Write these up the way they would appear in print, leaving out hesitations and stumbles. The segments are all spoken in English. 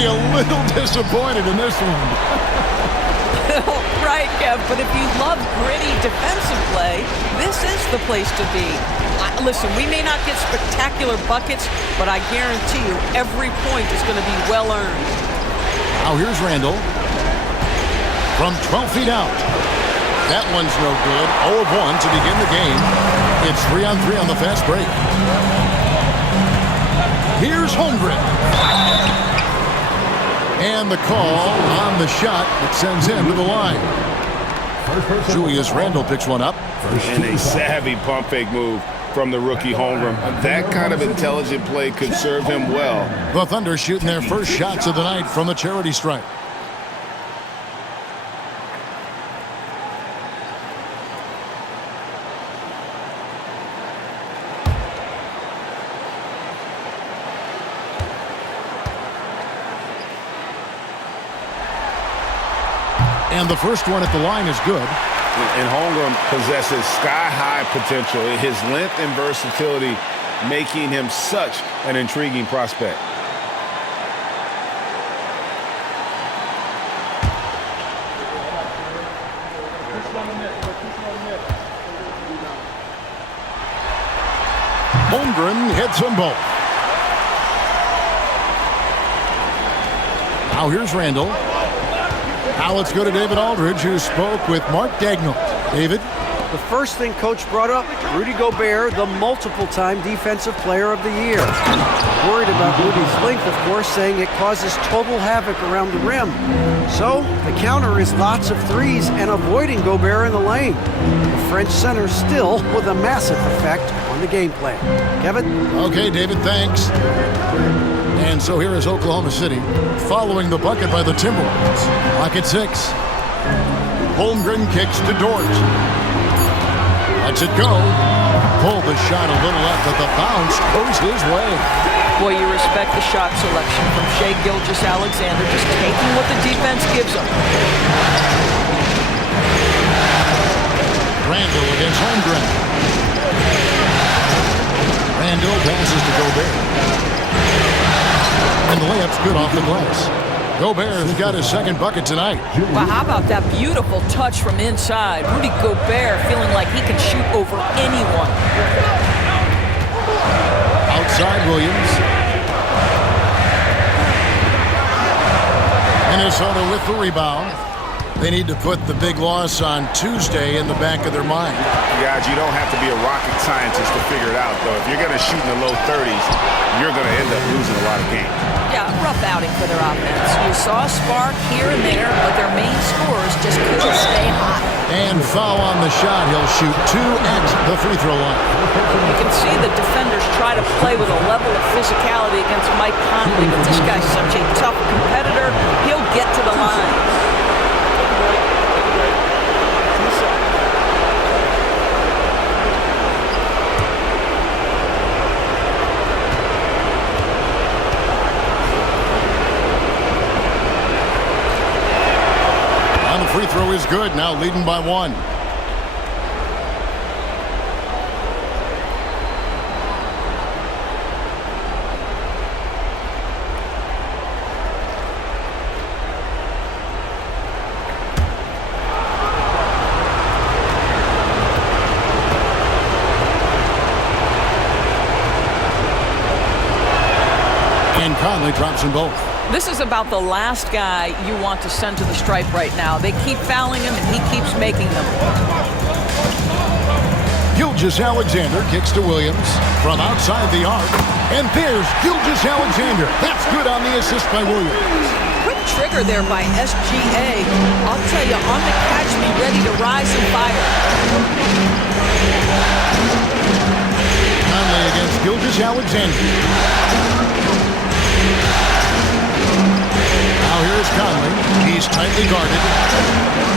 be a little disappointed in this one. Right, Kev, but if you love gritty defensive play, this is the place to be. Listen, we may not get spectacular buckets, but I guarantee you every point is going to be well earned. Now here's Randall. From 12 feet out. That one's no good. 0 of 1 to begin the game. It's 3-on-3 on the fast break. Here's Holmgren. And the call on the shot that sends him to the line. Julius Randle picks one up. And a savvy pump fake move from the rookie Holmgren. That kind of intelligent play could serve him well. The Thunder shooting their first shots of the night from the charity stripe. And the first one at the line is good. And Holmgren possesses sky-high potential. His length and versatility making him such an intriguing prospect. Holmgren hits them both. Now here's Randall. Now let's go to David Aldridge, who spoke with Mark Dagnall. David? The first thing Coach brought up, Rudy Gobert, the multiple-time Defensive Player of the Year. Worried about Rudy's length, of course, saying it causes total havoc around the rim. So the counter is lots of threes and avoiding Gobert in the lane. The French center still with a massive effect on the game plan. Kevin? Okay, David, thanks. And so here is Oklahoma City following the bucket by the Timberwolves. Lock at 6. Holmgren kicks to Dort. Lets it go. Pulled the shot a little left, but the bounce goes his way. Boy, you respect the shot selection from Shai Gilgeous-Alexander, just taking what the defense gives him. Randall against Holmgren. Randall passes to Gobert. And the layup's good off the glass. Gobert's got his second bucket tonight. Well, how about that beautiful touch from inside? Rudy Gobert feeling like he can shoot over anyone. Outside Williams. Minnesota with the rebound. They need to put the big loss on Tuesday in the back of their mind. Guys, you don't have to be a rocket scientist to figure it out, though. If you're going to shoot in the low 30s, you're going to end up losing a lot of games. Yeah, rough outing for their offense. You saw a spark here and there, but their main scorers just couldn't stay hot. And foul on the shot. He'll shoot 2 at the free throw line. You can see the defenders try to play with a level of physicality against Mike Conley, but this guy's such a tough competitor, he'll get to the line. Free throw is good, now leading by 1. And Conley drops them both. This is about the last guy you want to send to the stripe right now. They keep fouling him, and he keeps making them. Gilgeous-Alexander kicks to Williams from outside the arc. And there's Gilgeous-Alexander. That's good on the assist by Williams. Quick trigger there by SGA. I'll tell you, on the catch, be ready to rise and fire. Conley against Gilgeous-Alexander. Now here's Conley. He's tightly guarded.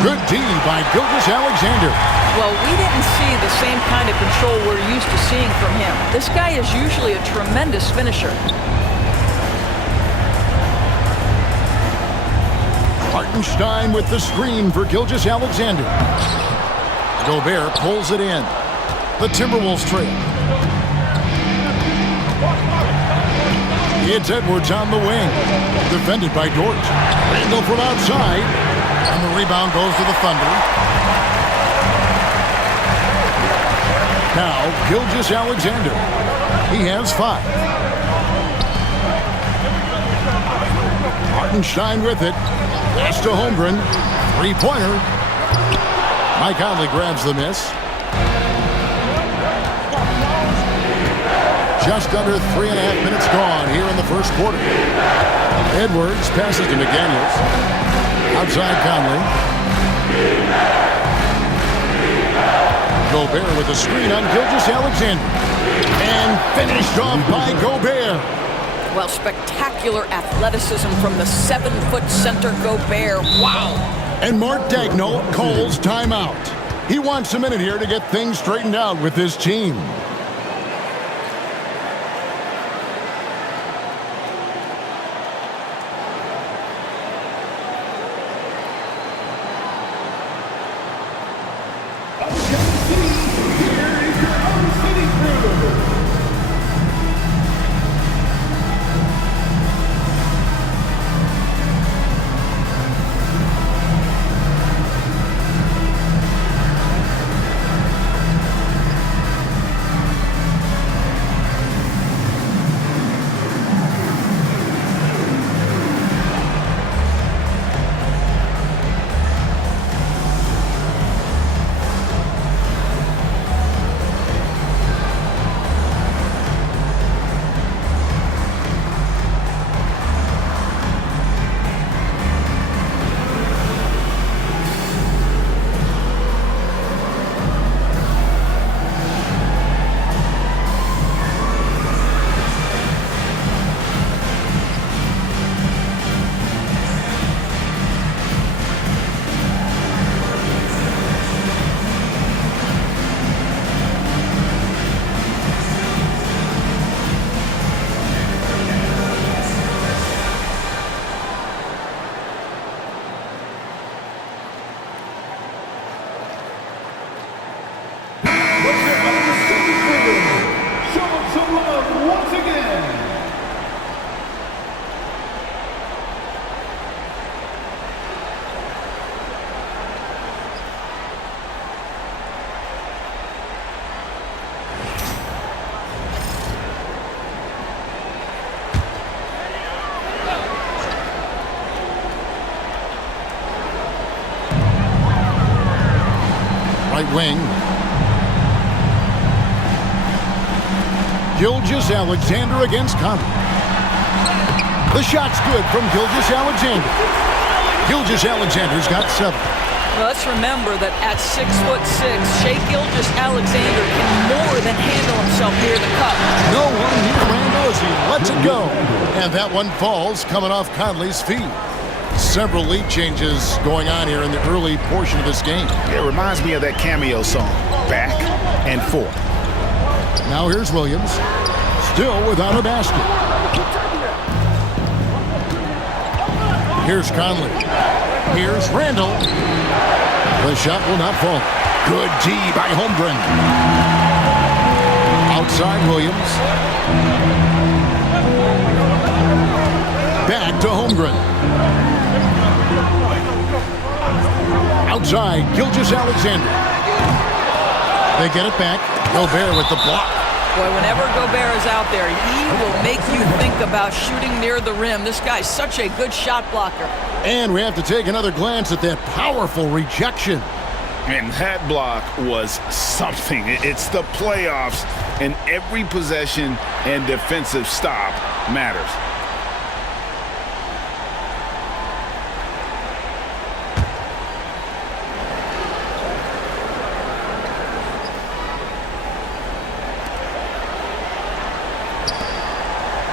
Good D by Gilgeous-Alexander. Well, we didn't see the same kind of control we're used to seeing from him. This guy is usually a tremendous finisher. Hartenstein with the screen for Gilgeous-Alexander. Gobert pulls it in. The Timberwolves trail. It's Edwards on the wing. Defended by Dort. Randall from outside. And the rebound goes to the Thunder. Now, Gilgeous-Alexander. He has 5. Hartenstein with it. Pass to Holmgren. Three-pointer. Mike Conley grabs the miss. Just under 3.5 minutes gone here in the first quarter. Edwards passes to McDaniels. Outside Conley. Gobert with a screen on Gilgeous-Alexander. And finished off by Gobert. Well, spectacular athleticism from the 7-foot center Gobert. Wow. And Mark Daigneault calls timeout. He wants a minute here to get things straightened out with his team. Right wing. Gilgeous-Alexander against Conley. The shot's good from Gilgeous-Alexander. Gilgeous-Alexander's got 7. Well, let's remember that at 6'6", Shai Gilgeous-Alexander can more than handle himself near the cup. No one near Randall as he lets it go. And that one falls coming off Conley's feet. Several lead changes going on here in the early portion of this game. It reminds me of that cameo song, Back and Forth. Now here's Williams, still without a basket. Here's Conley. Here's Randall. The shot will not fall. Good D by Holmgren. Outside Williams. Back to Holmgren. Outside, Gilgeous-Alexander. They get it back. Gobert with the block. Boy, whenever Gobert is out there, he will make you think about shooting near the rim. This guy's such a good shot blocker. And we have to take another glance at that powerful rejection. And that block was something. It's the playoffs, and every possession and defensive stop matters.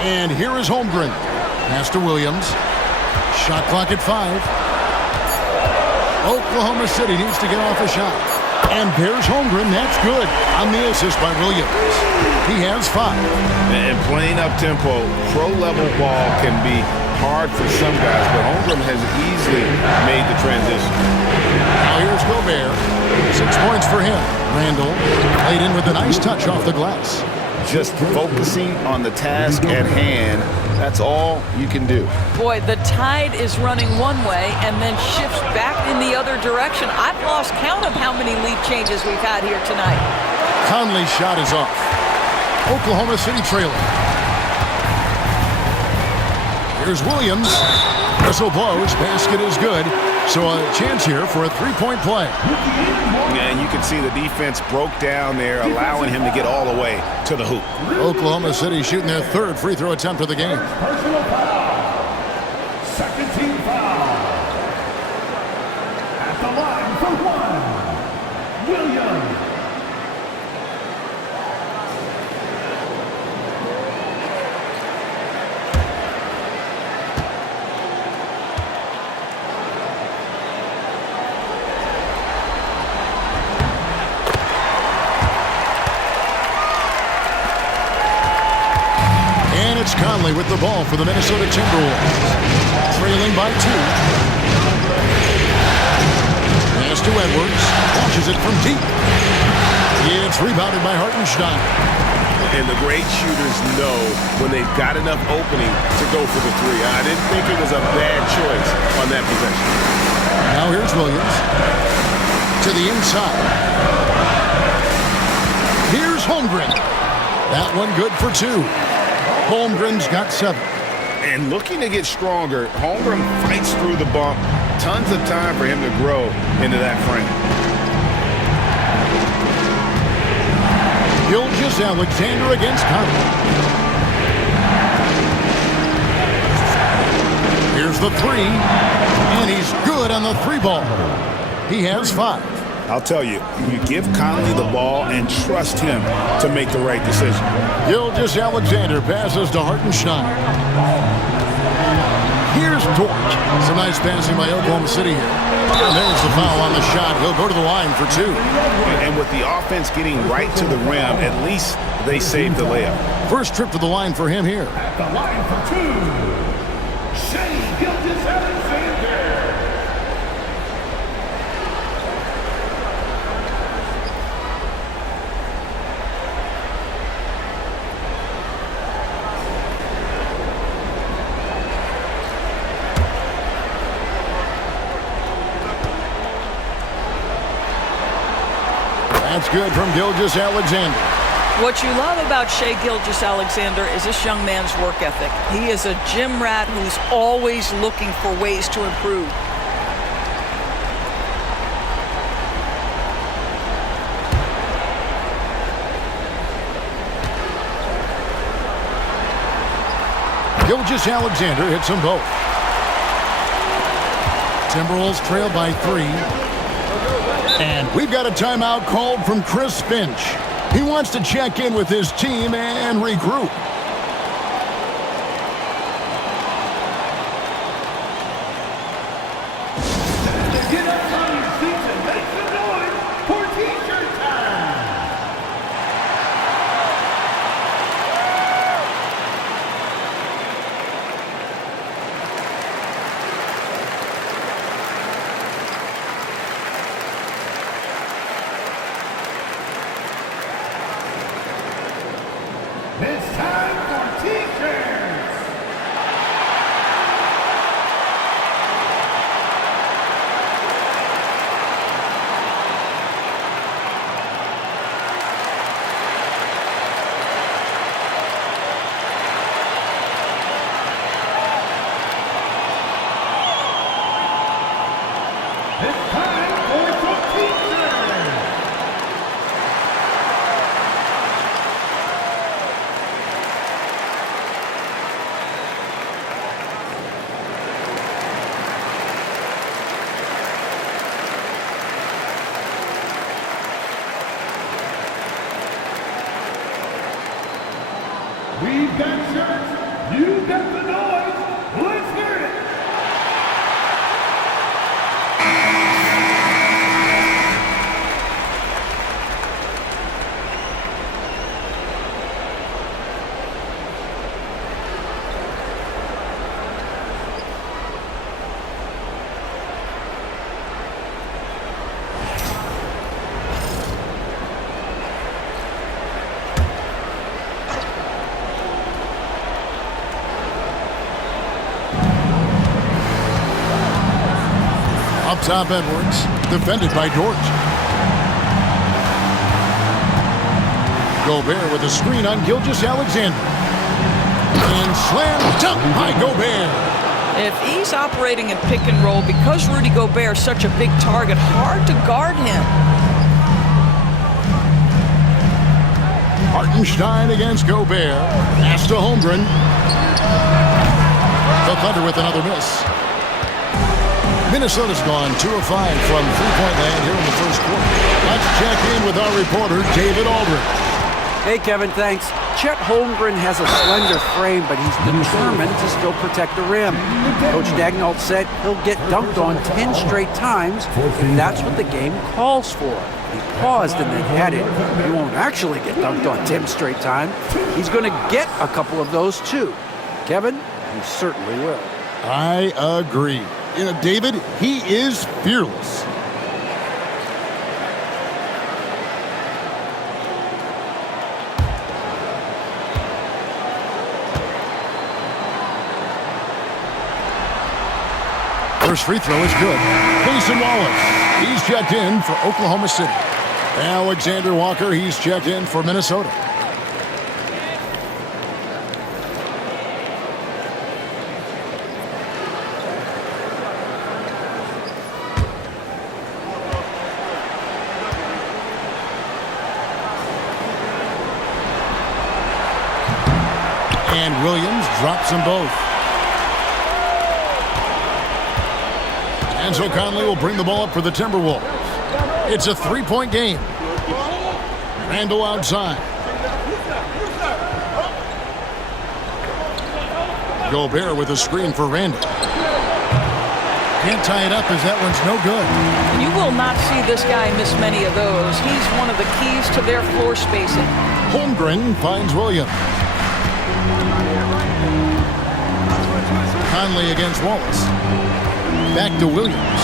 And here is Holmgren. Pass to Williams. Shot clock at 5. Oklahoma City needs to get off a shot. And there's Holmgren. That's good on the assist by Williams. He has 5. And playing up-tempo, pro-level ball can be hard for some guys, but Holmgren has easily made the transition. Now here's Gobert. 6 points for him. Randall laid in with a nice touch off the glass. just focusing on the task at hand. That's all you can do. Boy, the tide is running one way and then shifts back in the other direction. I've lost count of how many lead changes we've had here tonight. Conley's shot is off. Oklahoma City trailing. Here's Williams. Whistle blows. Basket is good. So a chance here for a three-point play. Yeah, and you can see the defense broke down there, allowing him to get all the way to the hoop. Oklahoma City shooting their third free throw attempt of the game. Personal foul. Second team foul. At the line for one, Williams. It's Conley with the ball for the Minnesota Timberwolves. Trailing by 2. Pass to Edwards. Launches it from deep. It's rebounded by Hartenstein. And the great shooters know when they've got enough opening to go for the three. I didn't think it was a bad choice on that possession. Now here's Williams. To the inside. Here's Holmgren. That one good for 2. Holmgren's got 7. And looking to get stronger, Holmgren fights through the bump. Tons of time for him to grow into that frame. Gilgeous-Alexander against Conley. Here's the 3. And he's good on the 3 ball. He has 5. I'll tell you, you give Conley the ball and trust him to make the right decision. Gilgeous-Alexander passes to Hartenstein. Here's Dortch. Some nice passing by Oklahoma City here. And there's the foul on the shot. He'll go to the line for 2. And with the offense getting right to the rim, at least they saved the layup. First trip to the line for him here. At the line for 2, Shai Gilgeous-Alexander. That's good from Gilgeous-Alexander. What you love about Shai Gilgeous-Alexander is this young man's work ethic. He is a gym rat who's always looking for ways to improve. Gilgeous-Alexander hits them both. Timberwolves trail by 3. And we've got a timeout called from Chris Finch. He wants to check in with his team and regroup. Get up on your seats and make some noise for T-shirt time. It's time for T-shirts! It's time for some T-shirts! We've got shirts, you've got the noise, let's hear it! Up top, Edwards. Defended by Dort. Gobert with a screen on Gilgeous-Alexander. And slam dunk by Gobert. If he's operating in pick and roll, because Rudy Gobert is such a big target, hard to guard him. Hartenstein against Gobert. Pass to Holmgren. The Thunder with another miss. Minnesota's gone 2 of 5 from three-point land here in the first quarter. Let's check in with our reporter, David Aldridge. Hey, Kevin, thanks. Chet Holmgren has a slender frame, but he's determined to still protect the rim. Coach Daigneault said he'll get dunked on 10 straight times if that's what the game calls for. He paused and then added, he won't actually get dunked on 10 straight times. He's going to get a couple of those, too. Kevin, he certainly will. I agree. David, he is fearless. First free throw is good. Mason Wallace, he's checked in for Oklahoma City. Alexander Walker, he's checked in for Minnesota. And Williams drops them both. Enzo Conley will bring the ball up for the Timberwolves. It's a three-point game. Randle outside. Gobert with a screen for Randle. Can't tie it up as that one's no good. You will not see this guy miss many of those. He's one of the keys to their floor spacing. Holmgren finds Williams. Conley against Wallace. Back to Williams.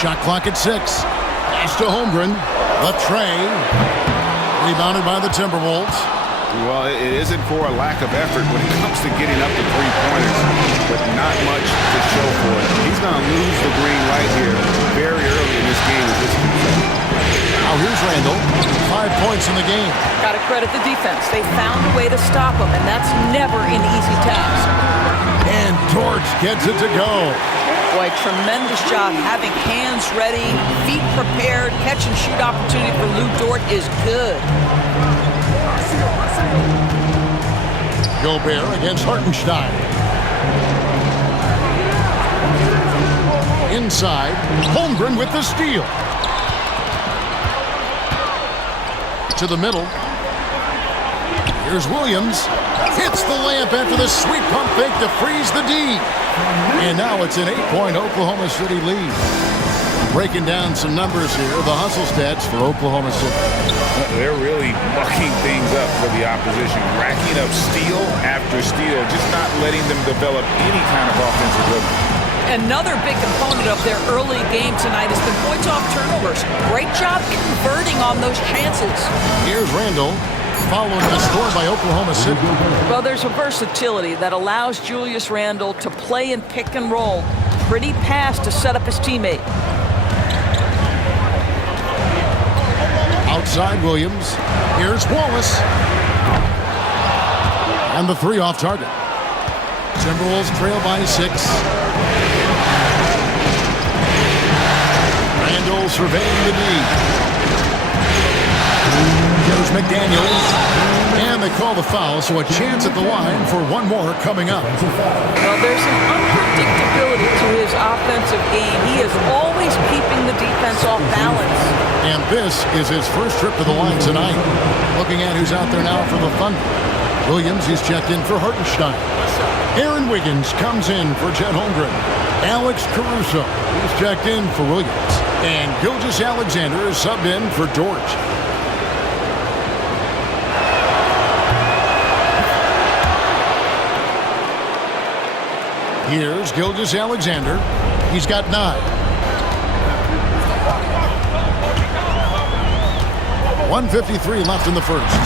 Shot clock at 6. Pass to Holmgren. The tray. Rebounded by the Timberwolves. Well, it isn't for a lack of effort when it comes to getting up to three-pointers, but not much to show for it. He's going to lose the green light here very early in this game. Now here's Randle. 5 points in the game. Got to credit the defense. They found a way to stop him, and that's never an easy task. And Dort gets it to go. Boy, tremendous job having hands ready, feet prepared. Catch and shoot opportunity for Lou Dort is good. Gobert against Hartenstein. Inside, Holmgren with the steal. To the middle. Here's Williams. Hits the layup after the sweet pump fake to freeze the D. And now it's an 8-point Oklahoma City lead. Breaking down some numbers here, the hustle stats for Oklahoma City. They're really mucking things up for the opposition, racking up steal after steal, just not letting them develop any kind of offensive rhythm. Another big component of their early game tonight has been points off turnovers. Great job converting on those chances. Here's Randle following the score by Oklahoma City. Well, there's a versatility that allows Julius Randle to play in pick and roll. Pretty pass to set up his teammate. Outside Williams. Here's Wallace. And the three off target. Timberwolves trail by 6. Randle surveying the D. Here's McDaniels. And they call the foul, so a chance at the line for one more coming up. Well, there's an unpredictability to his offensive game. He is always keeping the defense off balance. And this is his first trip to the line tonight. Looking at who's out there now for the Thunder. Williams, he's checked in for Hartenstein. Aaron Wiggins comes in for Chet Holmgren. Alex Caruso, he's checked in for Williams. And Gilgeous-Alexander is subbed in for Dort. Here's Gilgeous-Alexander. He's got 9. 1:53 left in the first.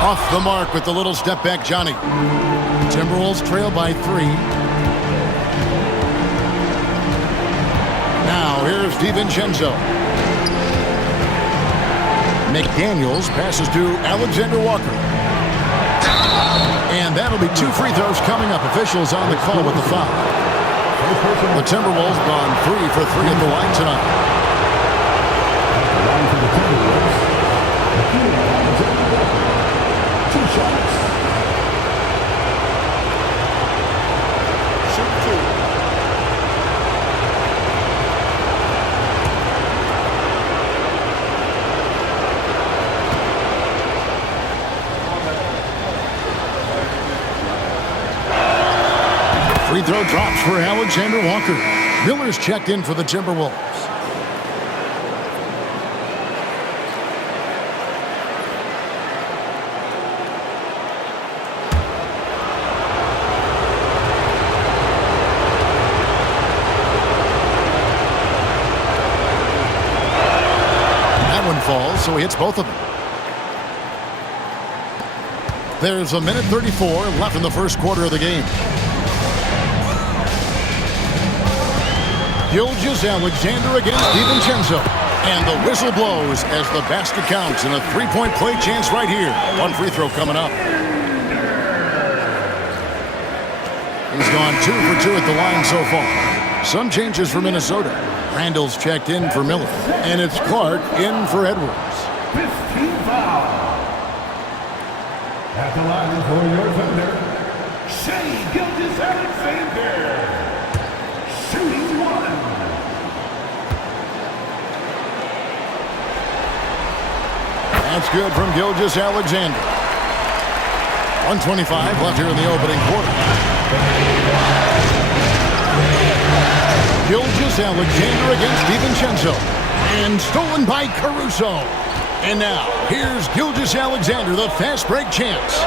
Off the mark with the little step back, Johnny. Timberwolves trail by 3. Here's DiVincenzo. McDaniels passes to Alexander Walker. And that'll be 2 free throws coming up. Officials on the call with the foul. The Timberwolves gone 3 for 3 at the line tonight. Line for the Timberwolves. 2 shots. Shoot 2. Free throw drops for Alexander Walker. Miller's checked in for the Timberwolves. That one falls, so he hits both of them. There's a minute 34 left in the first quarter of the game. Gilgeous-Alexander against DiVincenzo. And the whistle blows as the basket counts and a 3-point play chance right here. 1 free throw coming up. He's gone 2 for 2 at the line so far. Some changes for Minnesota. Randall's checked in for Miller. And it's Clark in for Edwards. 15 foul. At the line for your thunder, Shea Gilgeous-Alexander. Shooting 1. That's good from Gilgeous-Alexander. 1:25 left here in the opening quarter. Gilgeous-Alexander against DiVincenzo. And stolen by Caruso. And now, here's Gilgeous-Alexander, the fast break chance.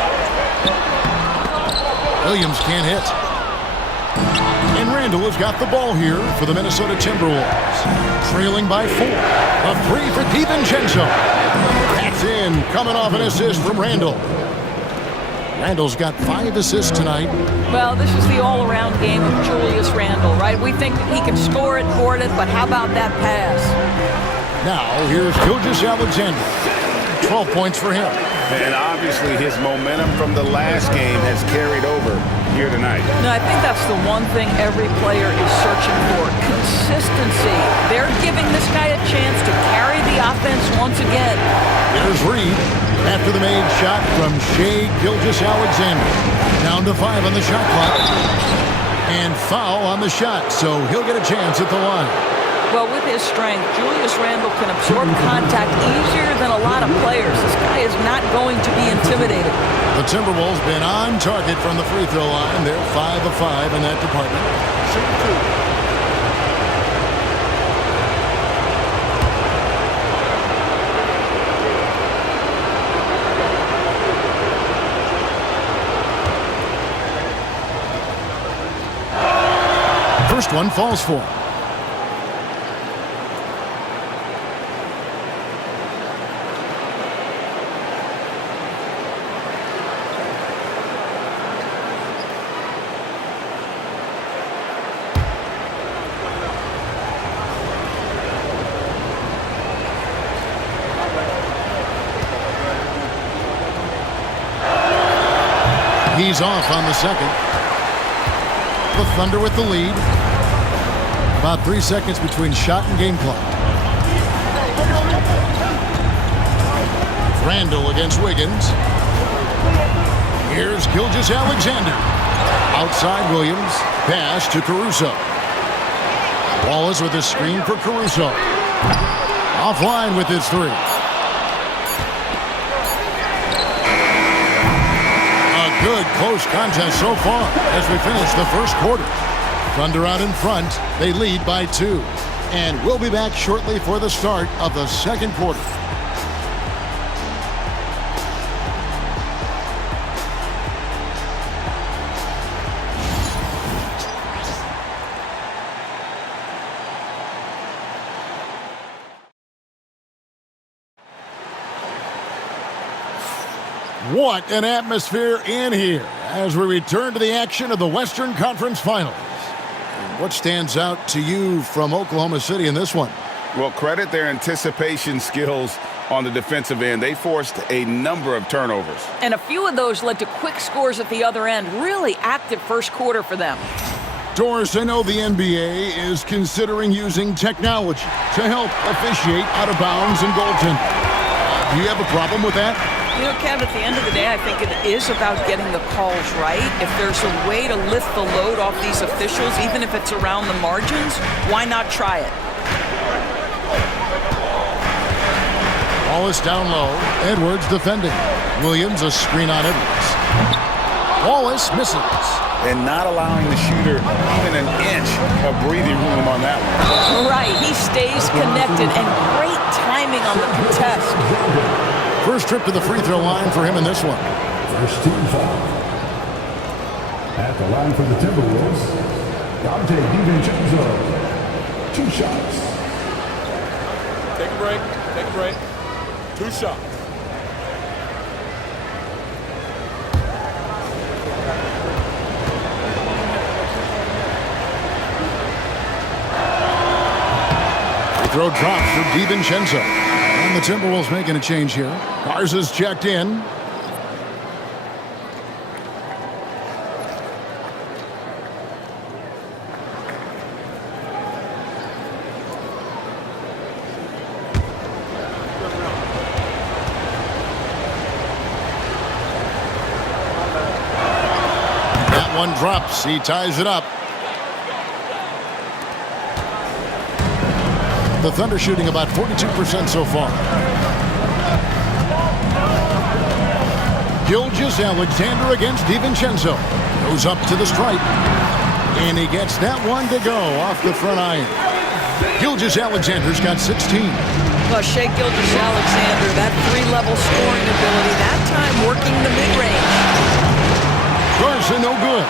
Williams can't hit. And Randall has got the ball here for the Minnesota Timberwolves. Trailing by 4. A 3 for DiVincenzo. That's in, coming off an assist from Randall. Randall's got 5 assists tonight. Well, this is the all-around game of Julius Randall, right? We think he can score it, board it, but how about that pass? Now, here's Gilgeous-Alexander. 12 points for him. And obviously his momentum from the last game has carried over here tonight. No, I think that's the one thing every player is searching for. Consistency. They're giving this guy a chance to carry the offense once again. Here's Reed after the made shot from Shea Gilgeous-Alexander. Down to 5 on the shot clock. And foul on the shot, so he'll get a chance at the line. Well, with his strength, Julius Randle can absorb contact easier than a lot of players. This guy is not going to be intimidated. The Timberwolves been on target from the free throw line. They're 5 of 5 in that department. Shoot 2. First one falls for him. He's off on the second. The Thunder with the lead. About 3 seconds between shot and game clock. Randall against Wiggins. Here's Gilgeous-Alexander. Outside Williams. Pass to Caruso. Wallace with a screen for Caruso. Offline with his 3. Good close contest so far as we finish the first quarter. Thunder out in front. They lead by 2. And we'll be back shortly for the start of the second quarter. What an atmosphere in here as we return to the action of the Western Conference Finals. What stands out to you from Oklahoma City in this one? Well, credit their anticipation skills on the defensive end. They forced a number of turnovers. And a few of those led to quick scores at the other end. Really active first quarter for them. Doris, I know the NBA is considering using technology to help officiate out of bounds and goaltending. Do you have a problem with that? You know, Kev, at the end of the day, I think it is about getting the calls right. If there's a way to lift the load off these officials, even if it's around the margins, why not try it? Wallace down low. Edwards defending. Williams a screen on Edwards. Wallace misses. And not allowing the shooter even an inch of breathing room on that one. Right, he stays connected, and great timing on the contest. First trip to the free throw line for him in this one. First team foul. At the line for the Timberwolves, Dante DiVincenzo. 2 shots. Take a break. Take a break. 2 shots. Throw drops for DiVincenzo. And the Timberwolves making a change here. Garza's checked in. That one drops. He ties it up. The Thunder shooting about 42% so far. Gilgeous-Alexander against DiVincenzo. Goes up to the stripe. And he gets that one to go off the front iron. Gilgeous-Alexander's got 16. Well, Shai Gilgeous-Alexander, that 3-level scoring ability, that time working the mid-range. Garza no good.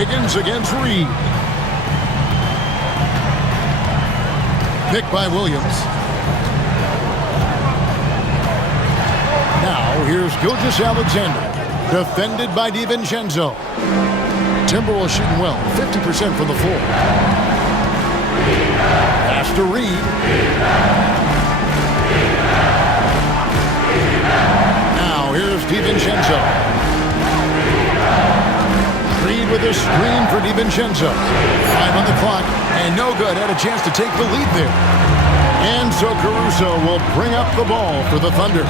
Wiggins against Reed. Pick by Williams. Now here's Gilgeous-Alexander. Defended by DiVincenzo. Timberwolves shooting well. 50% from the floor. Pass to Reed. Now here's DiVincenzo. Reed with a screen for DiVincenzo. 5 on the clock, and no good. Had a chance to take the lead there. And so Caruso will bring up the ball for the Thunder.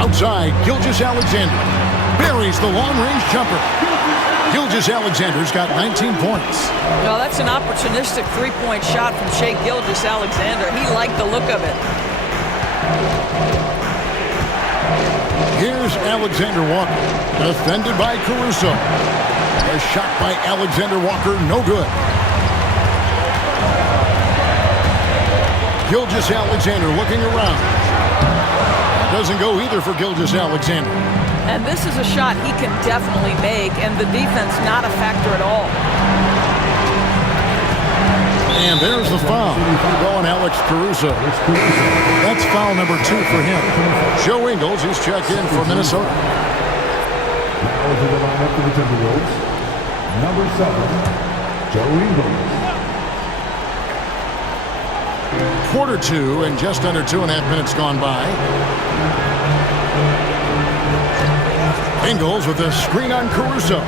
Outside, Gilgeous-Alexander buries the long-range jumper. Gilgeous-Alexander's got 19 points. Well, that's an opportunistic 3-point shot from Shai Gilgeous-Alexander. He liked the look of it. Here's Alexander Walker, defended by Caruso. A shot by Alexander Walker, no good. Gilgeous-Alexander looking around. Doesn't go either for Gilgeous-Alexander. And this is a shot he can definitely make, and the defense not a factor at all. And there's the foul. Going Alex Caruso. That's foul number 2 for him. Joe Ingles, he's checked in for Minnesota. Now to the lineup for the Timberwolves. Number 7, Joe Ingles. Quarter 2 and just under 2.5 minutes gone by. Ingles with a screen on Caruso.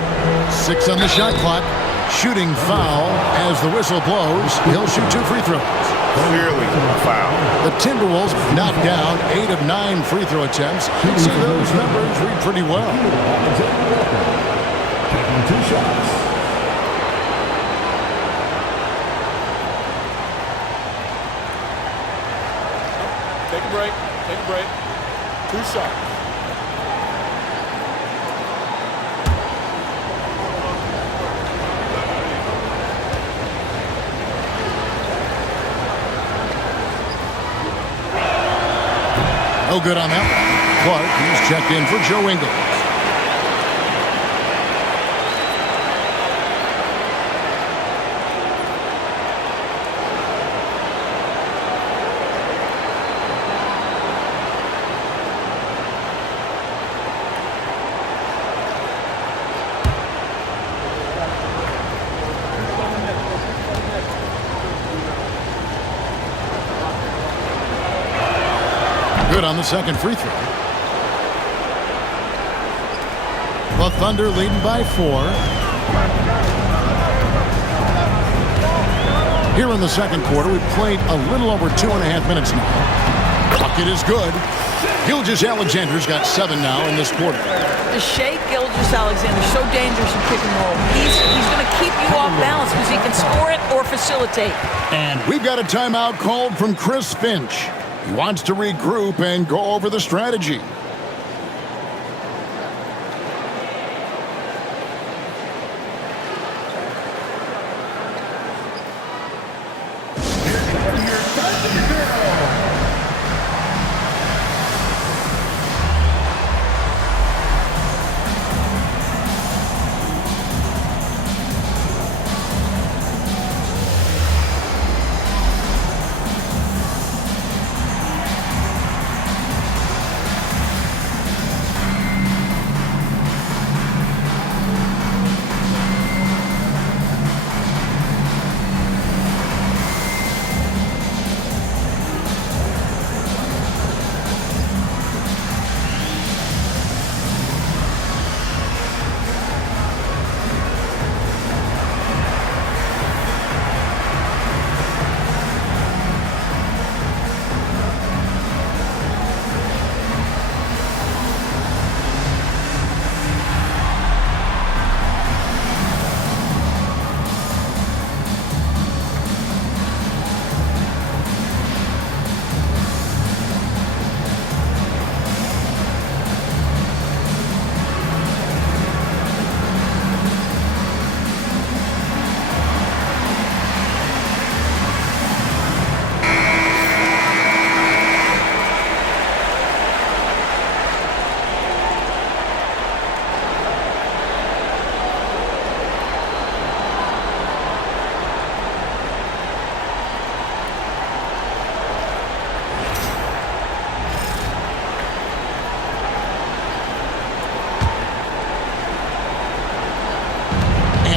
6 on the shot clock. Shooting foul as the whistle blows. He'll shoot 2 free throws. Clearly a foul. The Timberwolves knocked down 8 of 9 free throw attempts. You'd see those numbers read pretty well. Taking 2 shots. Take a break. Take a break. 2 shots. No good on that one. Clark, he's checked in for Joe Ingles. Good on the second free throw. The Thunder leading by 4. Here in the second quarter, we've played a little over 2.5 minutes now. Bucket is good. Gilgeous-Alexander's got 7 now in this quarter. The Shea Gilgeous-Alexander is so dangerous in pick and roll. He's going to keep you off balance because he can score it or facilitate. And we've got a timeout called from Chris Finch. He wants to regroup and go over the strategy.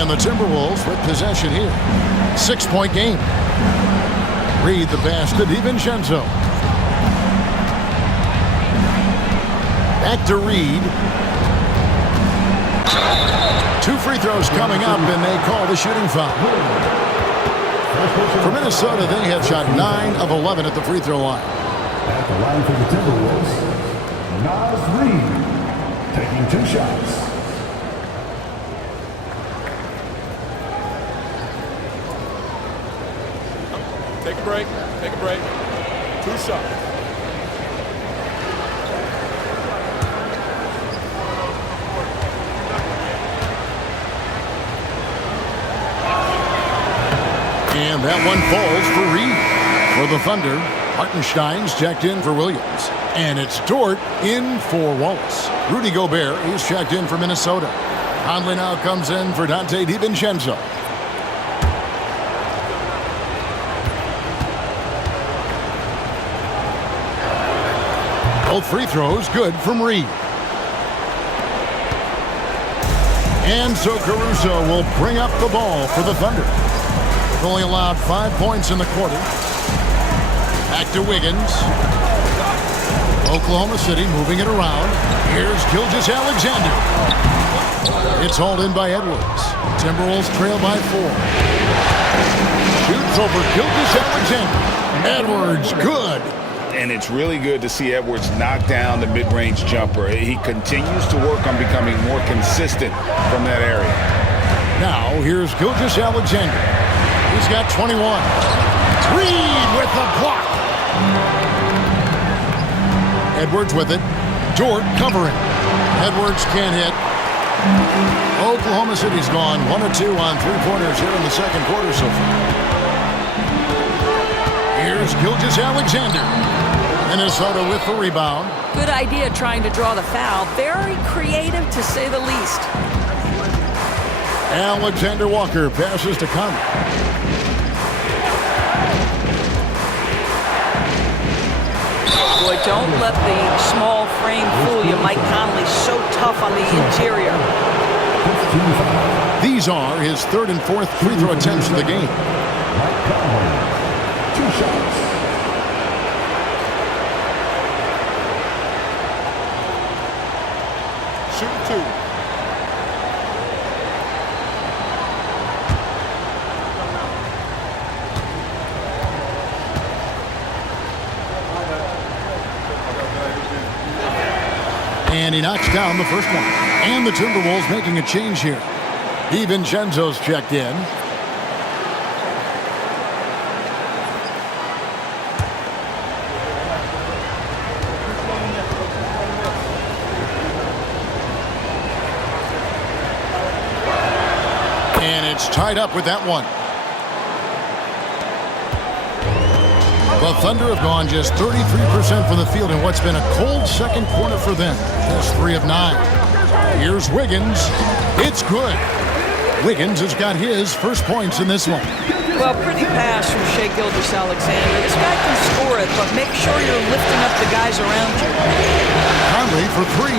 The Timberwolves with possession here. 6-point game. Reed the pass to DiVincenzo. Back to Reed. 2 free throws coming up, and they call the shooting foul. For Minnesota, they have shot 9 of 11 at the free throw line. At the line for the Timberwolves, Nas Reed taking 2 shots. Take a break. Take a break. 2 shots. And that one falls for Reed. For the Thunder, Hartenstein's checked in for Williams. And it's Dort in for Wallace. Rudy Gobert is checked in for Minnesota. Conley now comes in for Dante DiVincenzo. Both free throws good from Reed. And so Caruso will bring up the ball for the Thunder. Only allowed 5 points in the quarter. Back to Wiggins. Oklahoma City moving it around. Here's Gilgeous-Alexander. It's hauled in by Edwards. Timberwolves trail by 4. Shoots over Gilgeous-Alexander. Edwards, good. And it's really good to see Edwards knock down the mid-range jumper. He continues to work on becoming more consistent from that area. Now, here's Gilgeous-Alexander. He's got 21. Reed with the block. Edwards with it. Dort covering. Edwards can't hit. Oklahoma City's gone 1 of 2 on 3-pointers here in the second quarter so far. Here's Gilgeous-Alexander. Minnesota with the rebound. Good idea trying to draw the foul. Very creative, to say the least. Alexander Walker passes to Conley. Boy, don't let the small frame fool you. Mike Conley's so tough on the interior. These are his 3rd and 4th free throw attempts of the game. Mike Conley, 2 shots. 2. And he knocks down the first one. And the Timberwolves making a change here. DiVincenzo's checked in. And it's tied up with that one. The Thunder have gone just 33% from the field in what's been a cold second quarter for them. Just 3 of 9. Here's Wiggins. It's good. Wiggins has got his first points in this one. Well, pretty pass from Shai Gilgeous-Alexander. This guy can score it, but make sure you're lifting up the guys around you. Conley for 3.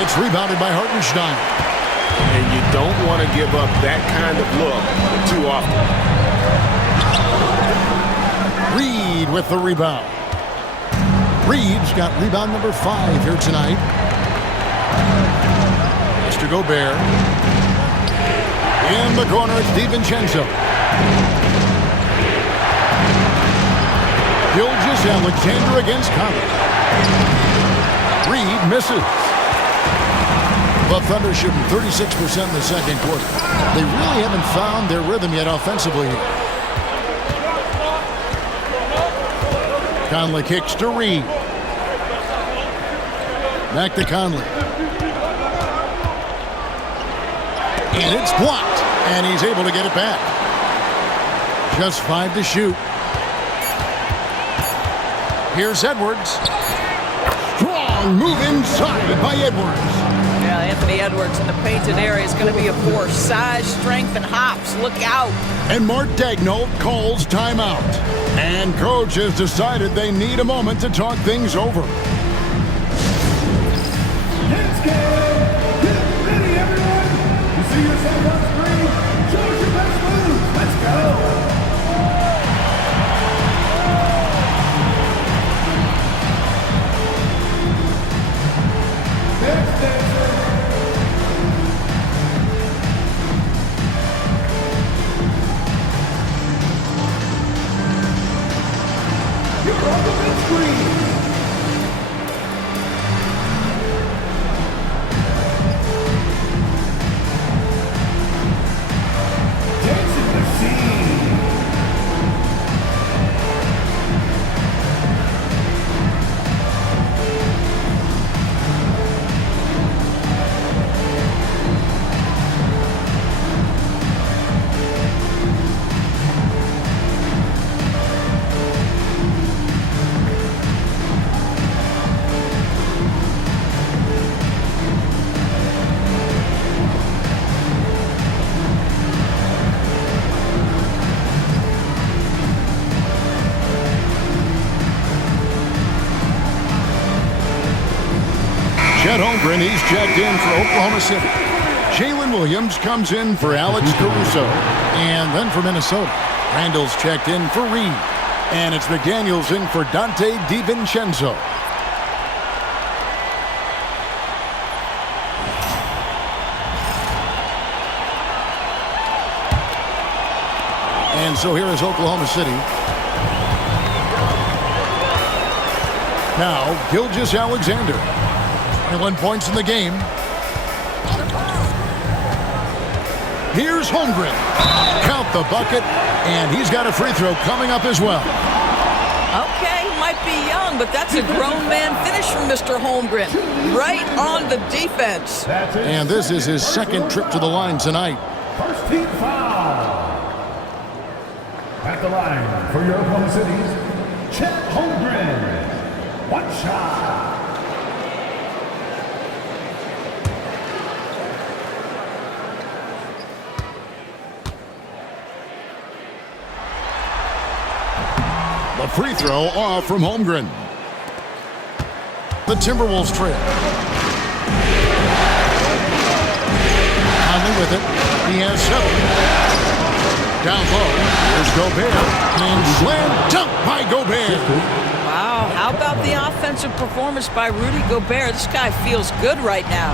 It's rebounded by Hartenstein. And you don't want to give up that kind of look too often. Reed with the rebound. Reed's got rebound number 5 here tonight. Mr. Gobert. In the corner, it's DiVincenzo. Gilgeous-Alexander against Conley. Reed misses. The Thunder shooting 36% in the second quarter. They really haven't found their rhythm yet offensively here. Conley kicks to Reed. Back to Conley. And it's blocked. And he's able to get it back. Just 5 to shoot. Here's Edwards. Strong move inside by Edwards. Yeah, Anthony Edwards in the painted area is going to be a force. Size, strength, and hops. Look out. And Mark Daigneault calls timeout. And coach has decided they need a moment to talk things over. Let's go! Get ready, everyone! You see yourself on screen? Show us your best moves! Let's go! Next dancer! You're on the big screen! Dancing machine! Chet Holmgren, he's checked in for Oklahoma City. Jalen Williams comes in for Alex Caruso. And then for Minnesota, Randall's checked in for Reed. And it's McDaniels in for Dante DiVincenzo. And so here is Oklahoma City. Now, Gilgeous-Alexander. 21 points in the game. Here's Holmgren. Count the bucket, and he's got a free throw coming up as well. Okay, might be young, but that's a grown man finish from Mr. Holmgren. Right on the defense. And this is his second trip to the line tonight. First team foul. At the line for your Oklahoma City's Chet Holmgren. One shot. The free throw off from Holmgren. The Timberwolves trail. Conley with it. He has 7. Down low. Here's Gobert. And slam dunk by Gobert. Wow, how about the offensive performance by Rudy Gobert? This guy feels good right now.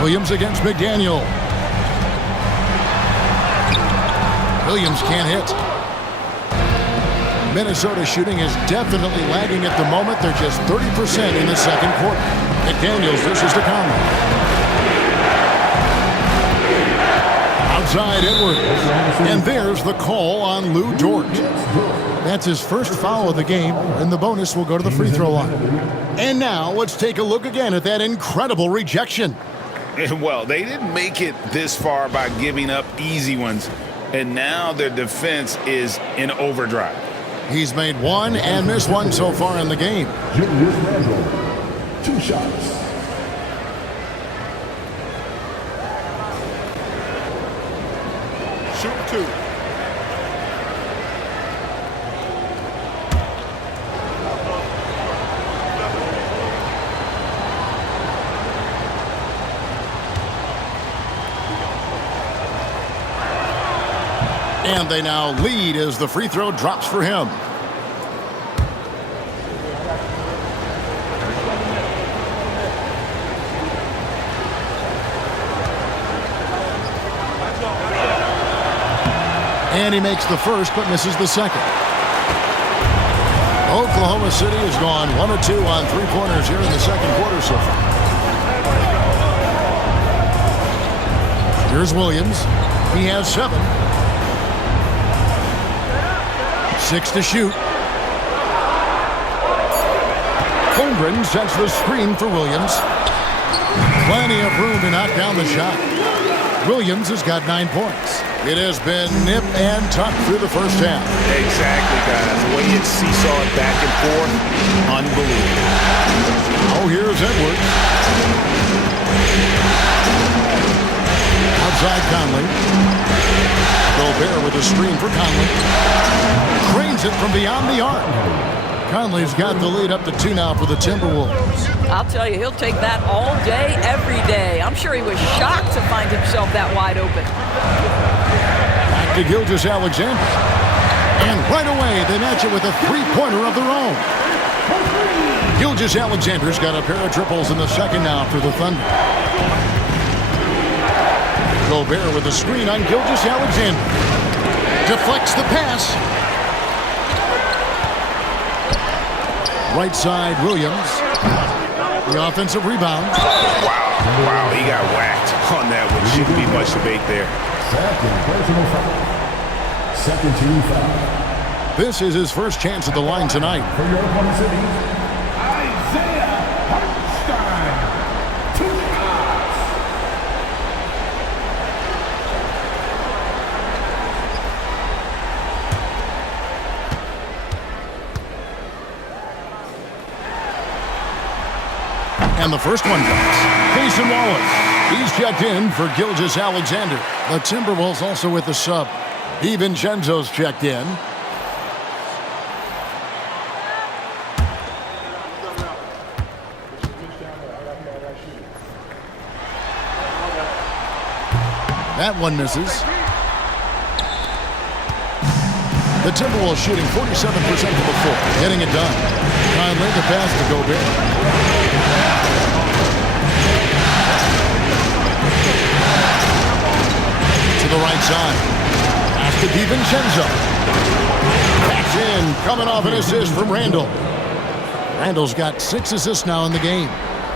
Williams against McDaniel. Williams can't hit. Minnesota shooting is definitely lagging at the moment. They're just 30% in the second quarter. McDaniels dishes to Conley. Outside Edwards. And there's the call on Lou Dort. That's his first foul of the game, and the bonus will go to the free throw line. And now let's take a look again at that incredible rejection. Well, they didn't make it this far by giving up easy ones, and now their defense is in overdrive. He's made one and missed one so far in the game. Julius Randle, 2 shots. Shoot 2. And they now lead as the free throw drops for him. And he makes the first but misses the second. Oklahoma City has gone 1 of 2 on three-pointers here in the second quarter so far. Here's Williams. He has 7. 6 to shoot. Holmgren sets the screen for Williams. Plenty of room to knock down the shot. Williams has got 9 points. It has been nip and tuck through the first half. Exactly, guys. The way it seesawed back and forth, unbelievable. Oh, here's Edwards. Outside Conley. Gobert with a screen for Conley. Cranes it from beyond the arc. Conley's got the lead up to 2 now for the Timberwolves. I'll tell you, he'll take that all day, every day. I'm sure he was shocked to find himself that wide open. Back to Gilgeous-Alexander. And right away, they match it with a three-pointer of their own. Gilgeous-Alexander's got a pair of triples in the second now for the Thunder. Gobert with a screen on Gilgeous-Alexander. Deflects the pass. Right side, Williams. The offensive rebound. Wow, he got whacked on that one. Shouldn't be much debate there. Second team foul. This is his first chance at the line tonight. For your Oklahoma City, Isaiah Hartenstein. 2 shots. And the first one drops. Mason Wallace. He's checked in for Gilgeous-Alexander. The Timberwolves also with the sub. DiVincenzo's checked in. That one misses. The Timberwolves shooting 47% from the floor. Getting it done. Conley the pass to Gobert. To the right side. Pass to DiVincenzo. Backs in. Coming off an assist from Randle. Randle's got 6 assists now in the game.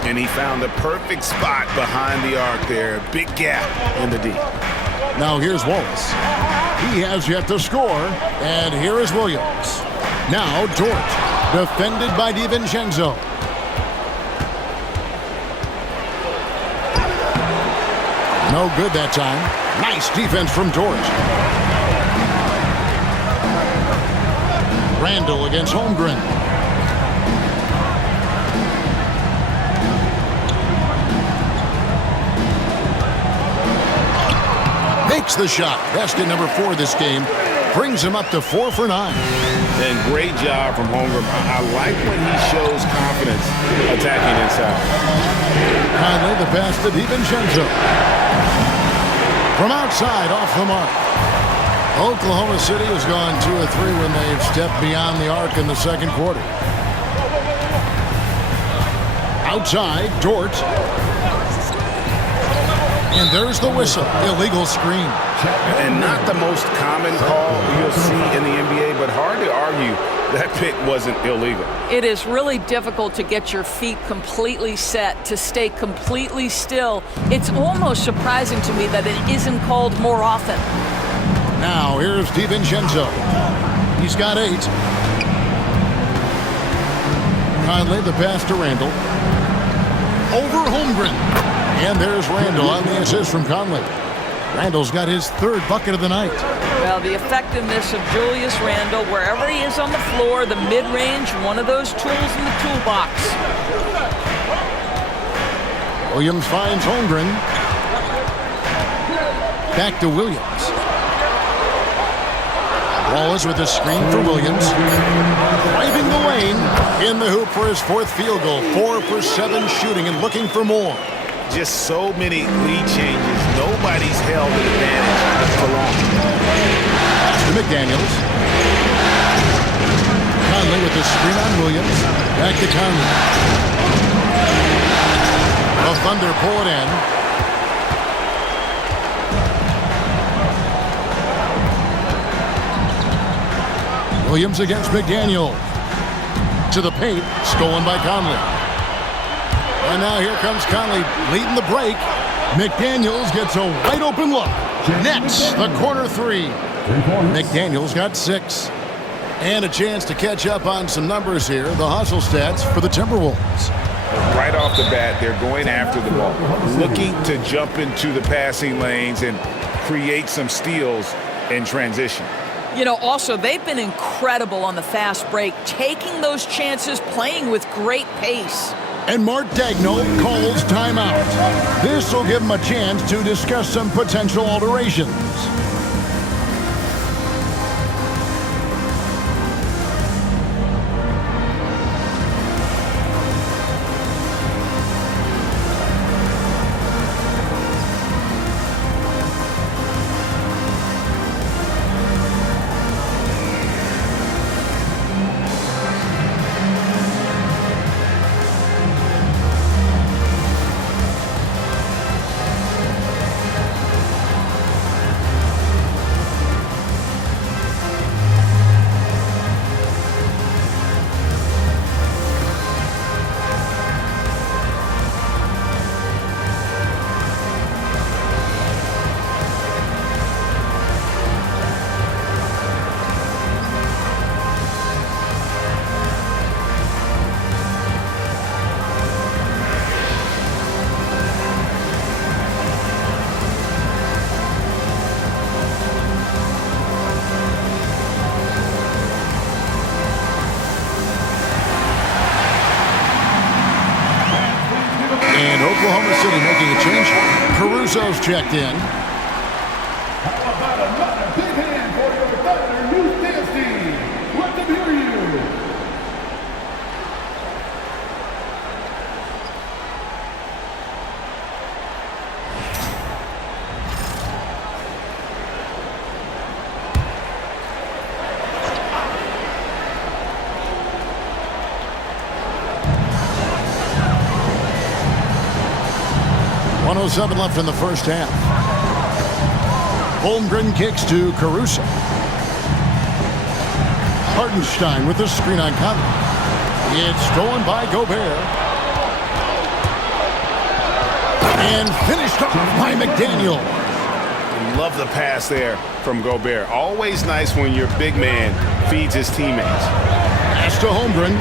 And he found the perfect spot behind the arc there. Big gap in the D. Now here's Wallace. He has yet to score. And here is Williams. Now Dort. Defended by DiVincenzo. No good that time. Nice defense from Dort. Randle against Holmgren. Makes the shot. Best at number 4 this game. Brings him up to 4 for 9. And great job from Holmgren. I like when he shows confidence attacking inside. Conley the pass to DiVincenzo. From outside, off the mark. Oklahoma City has gone 2 of 3 when they've stepped beyond the arc in the second quarter. Outside, Dort. And there's the whistle. Illegal screen. And not the most common call you'll see in the NBA, but hard to argue that pick wasn't illegal. It is really difficult to get your feet completely set, to stay completely still. It's almost surprising to me that it isn't called more often. Now, here's DiVincenzo. He's got 8. Conley, the pass to Randall. Over Holmgren. And there's Randall on the assist from Conley. Randall's got his 3rd bucket of the night. Well, the effectiveness of Julius Randle, wherever he is on the floor, the mid-range, one of those tools in the toolbox. Williams finds Holmgren. Back to Williams. Wallace with a screen for Williams. Driving the lane. In the hoop for his 4th field goal. 4 for 7 shooting and looking for more. Just so many lead changes. Nobody's held an advantage for long. To McDaniels. Conley with the screen on Williams. Back to Conley. The Thunder pull it in. Williams against McDaniel. To the paint. Stolen by Conley. And now here comes Conley leading the break. McDaniels gets a wide open look. Nets, the corner 3. McDaniels got 6. And a chance to catch up on some numbers here. The hustle stats for the Timberwolves. Right off the bat, they're going after the ball. Looking to jump into the passing lanes and create some steals in transition. You know, also, they've been incredible on the fast break, taking those chances, playing with great pace. And Mark Daigneault calls timeout. This will give him a chance to discuss some potential alterations. Oklahoma City making a change. Caruso's checked in. How about another big hand for your Thunder youth dance team? Let them hear you. .107 left in the first half. Holmgren kicks to Caruso. Hartenstein with the screen on Conley. It's stolen by Gobert. And finished off by McDaniel. Love the pass there from Gobert. Always nice when your big man feeds his teammates. Pass to Holmgren.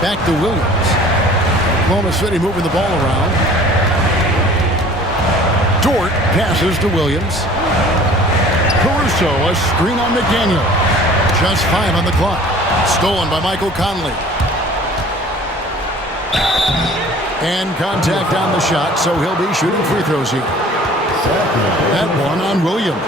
Back to Williams. Oklahoma City moving the ball around. Dort passes to Williams. Caruso, a screen on McDaniel. Just 5 on the clock. Stolen by Michael Conley. And contact on the shot, so he'll be shooting free throws here. That one on Williams.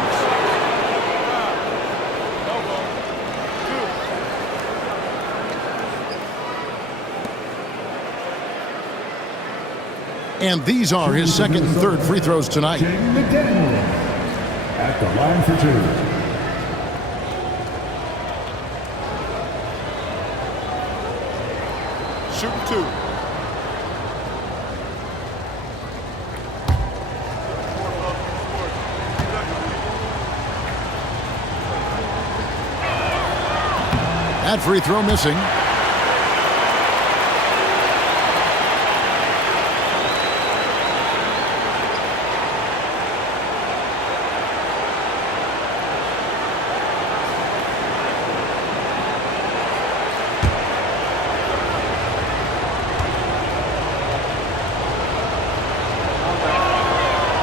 And these are his second and third free throws tonight. McDaniel at the line for 2. 2. That free throw missing.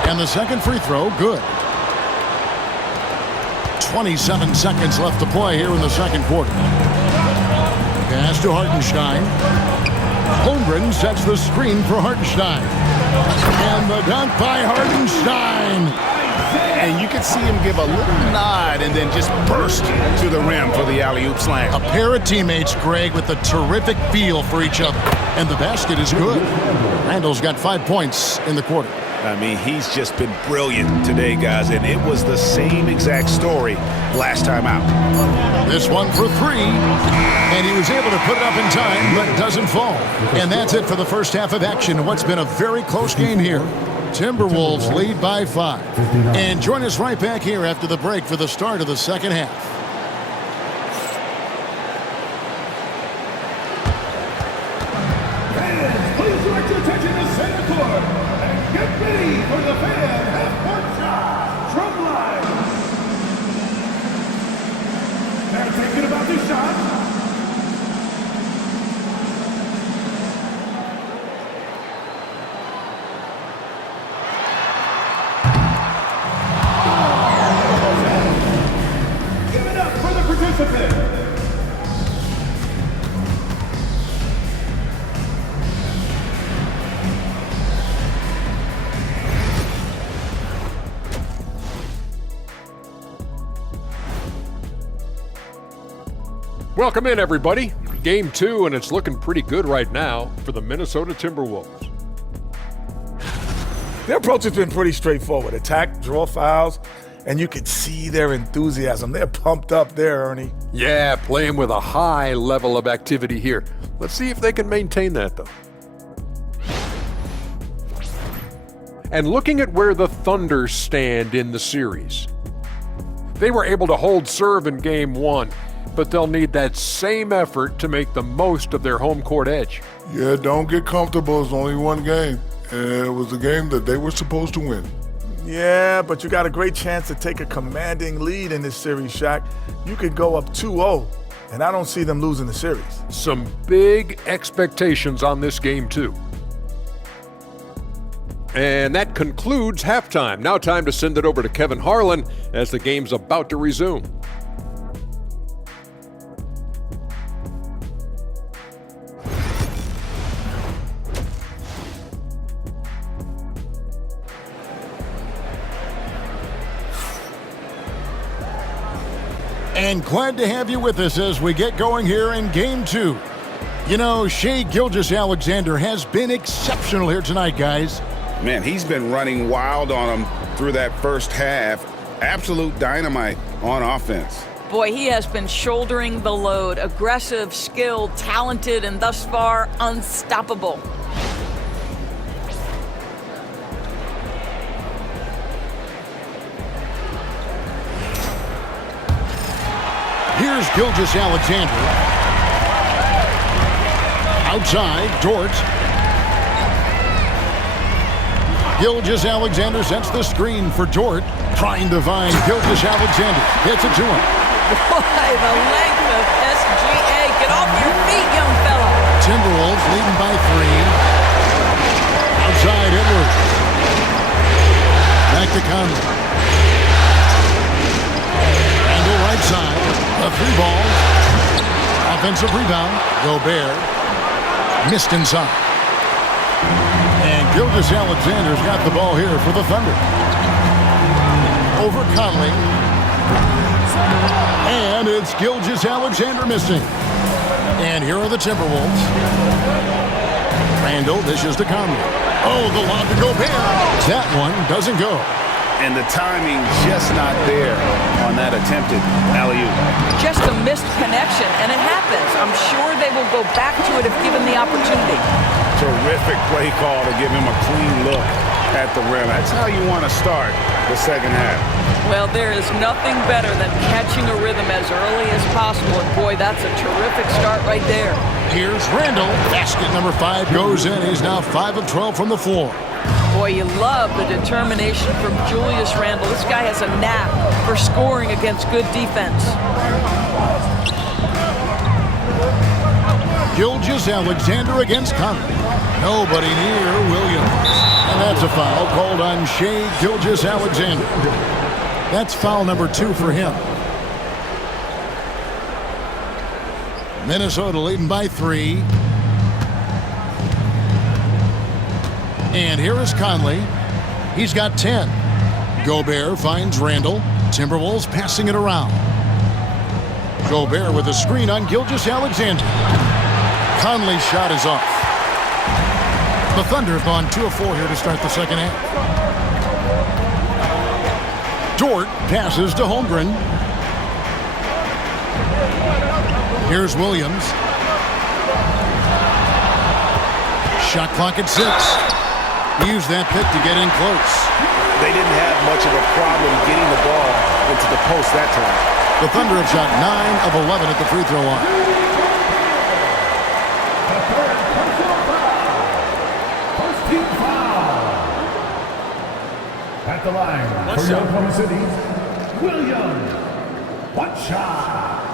And the second free throw, good. 27 seconds left to play here in the second quarter. Pass to Hartenstein. Holmgren sets the screen for Hartenstein. And the dunk by Hartenstein. And you can see him give a little nod and then just burst to the rim for the alley-oop slam. A pair of teammates, Greg, with a terrific feel for each other. And the basket is good. Randall's got 5 points in the quarter. I mean, he's just been brilliant today, guys, and it was the same exact story last time out. This one for 3, and he was able to put it up in time, but doesn't fall. And that's it for the first half of action in what's been a very close game here. Timberwolves lead by 5. And join us right back here after the break for the start of the second half. Fans, please direct your attention to center court and get ready for the fan half-court shot. Drum line. They're thinking about this shot. Give it up for the participant. Welcome in, everybody. Game 2, and it's looking pretty good right now for the Minnesota Timberwolves. Their approach has been pretty straightforward. Attack, draw fouls, and you can see their enthusiasm. They're pumped up there, Ernie. Yeah, playing with a high level of activity here. Let's see if they can maintain that, though. And looking at where the Thunder stand in the series. They were able to hold serve in Game 1, but they'll need that same effort to make the most of their home court edge. Yeah, don't get comfortable. It's only one game. And it was a game that they were supposed to win. Yeah, but you got a great chance to take a commanding lead in this series, Shaq. You could go up 2-0, and I don't see them losing the series. Some big expectations on this game, too. And that concludes halftime. Now time to send it over to Kevin Harlan as the game's about to resume. And glad to have you with us as we get going here in Game 2. You know, Shai Gilgeous-Alexander has been exceptional here tonight, guys. Man, he's been running wild on them through that first half. Absolute dynamite on offense. Boy, he has been shouldering the load. Aggressive, skilled, talented, and thus far unstoppable. Here's Gilgeous-Alexander. Outside, Dort. Gilgeous-Alexander sets the screen for Dort. Trying to find Gilgeous-Alexander. Gets it to him. Boy, the length of SGA. Get off your feet, young fella. Timberwolves leading by 3. Outside, Edwards. Back to Conley. Randall right side. A 3 ball. Offensive rebound. Gobert. Missed inside. And Gilgeous-Alexander's got the ball here for the Thunder. Over Conley. And it's Gilgeous-Alexander missing. And here are the Timberwolves. Randall dishes to Conley. Oh, the lob to Gobert. That one doesn't go. And the timing just not there on that attempted alley-oop. Just a missed connection, and it happens. I'm sure they will go back to it if given the opportunity. Terrific play call to give him a clean look at the rim. That's how you want to start the second half. Well, there is nothing better than catching a rhythm as early as possible, and boy, that's a terrific start right there. Here's Randall. Basket number 5 goes in. He's now 5 of 12 from the floor. Boy, you love the determination from Julius Randle. This guy has a knack for scoring against good defense. Gilgeous-Alexander against Conley. Nobody near Williams. And that's a foul called on Shai Gilgeous-Alexander. That's foul number 2 for him. Minnesota leading by 3. And here is Conley. He's got 10. Gobert finds Randall. Timberwolves passing it around. Gobert with a screen on Gilgeous-Alexander. Conley's shot is off. The Thunder have gone 2 of 4 here to start the second half. Dort passes to Holmgren. Here's Williams. Shot clock at 6. Use that pick to get in close. They didn't have much of a problem getting the ball into the post that time. The Thunder have shot 9 of 11 at the free throw line. First team foul. At the line for Oklahoma City, Williams. One shot.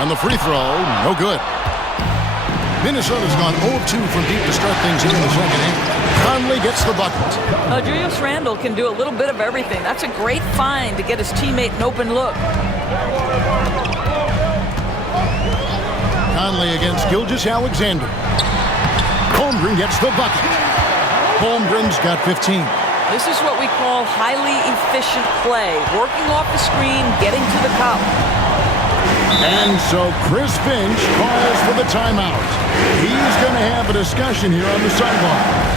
On the free throw, no good. Minnesota's gone 0-2 from deep to start things here in the second half. Conley gets the bucket. Julius Randle can do a little bit of everything. That's a great find to get his teammate an open look. Conley against Gilgeous-Alexander. Holmgren gets the bucket. Holmgren's got 15. This is what we call highly efficient play. Working off the screen, getting to the cup. And so Chris Finch calls for the timeout. He's going to have a discussion here on the sideline.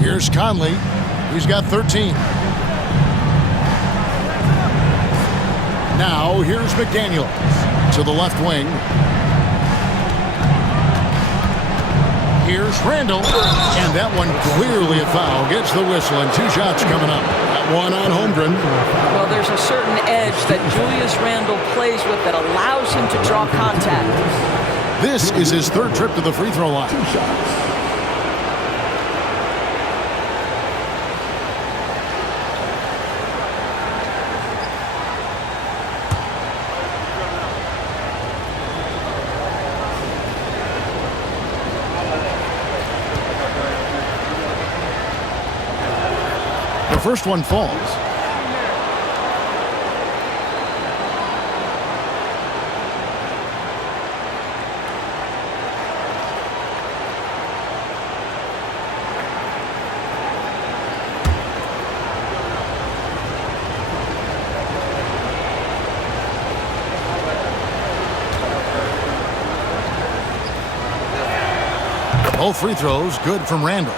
Here's Conley. He's got 13. Now here's McDaniels to the left wing. Here's Randall. And that one clearly a foul. Gets the whistle and 2 shots coming up. That one on Holmgren. Well, there's a certain edge that Julius Randle plays with that allows him to draw contact. This is his 3rd trip to the free throw line. 2 shots. The first one falls. Both free throws good from Randall.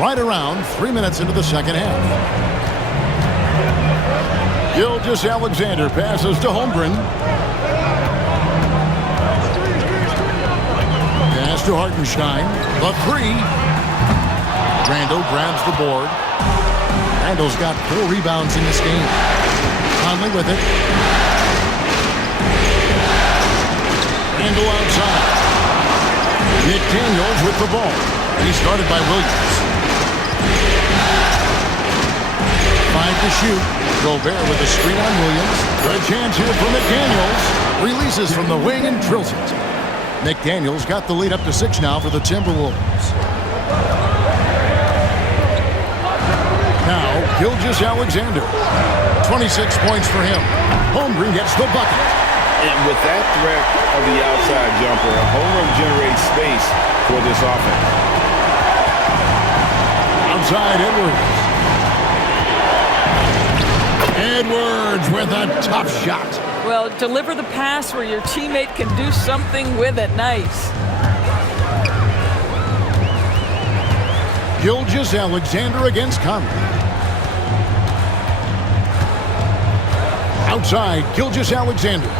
Right around 3 minutes into the second half. Gilgeous-Alexander passes to Holmgren. Pass to Hartenstein. The three. Randall grabs the board. Randall's got 4 rebounds in this game. Conley with it. Randall outside. McDaniels with the ball. He's started by Williams. 5 to shoot. Gobert with a screen on Williams. Good chance here for McDaniels. Releases from the wing and drills it. McDaniels got the lead up to 6 now for the Timberwolves. Now, Gilgeous-Alexander. 26 points for him. Holmgren gets the bucket. And with that threat of the outside jumper, Holmgren generates space for this offense. Outside Edwards. Edwards with a tough shot. Well, deliver the pass where your teammate can do something with it. Nice. Gilgeous-Alexander against Conley. Outside, Gilgeous-Alexander.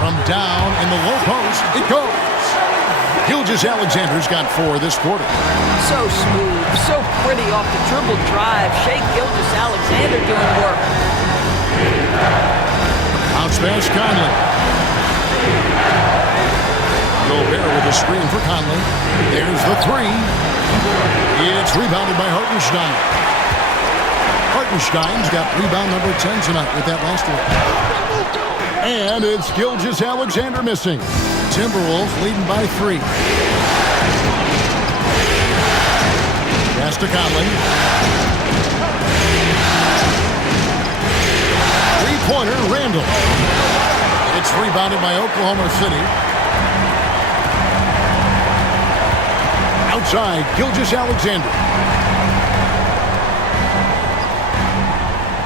From down in the low post, it goes. Gilgeous-Alexander's got 4 this quarter. So smooth, so pretty off the dribble drive. Shea Gilgeous-Alexander doing work. Bounce pass, Conley. Gobert with a screen for Conley. There's the 3. It's rebounded by Hartenstein. Hartenstein's got rebound number 10 tonight with that last one. And it's Gilgeous-Alexander missing. Timberwolves leading by 3. Pass to Conley. 3-pointer, Randall. It's rebounded by Oklahoma City. Outside, Gilgeous-Alexander.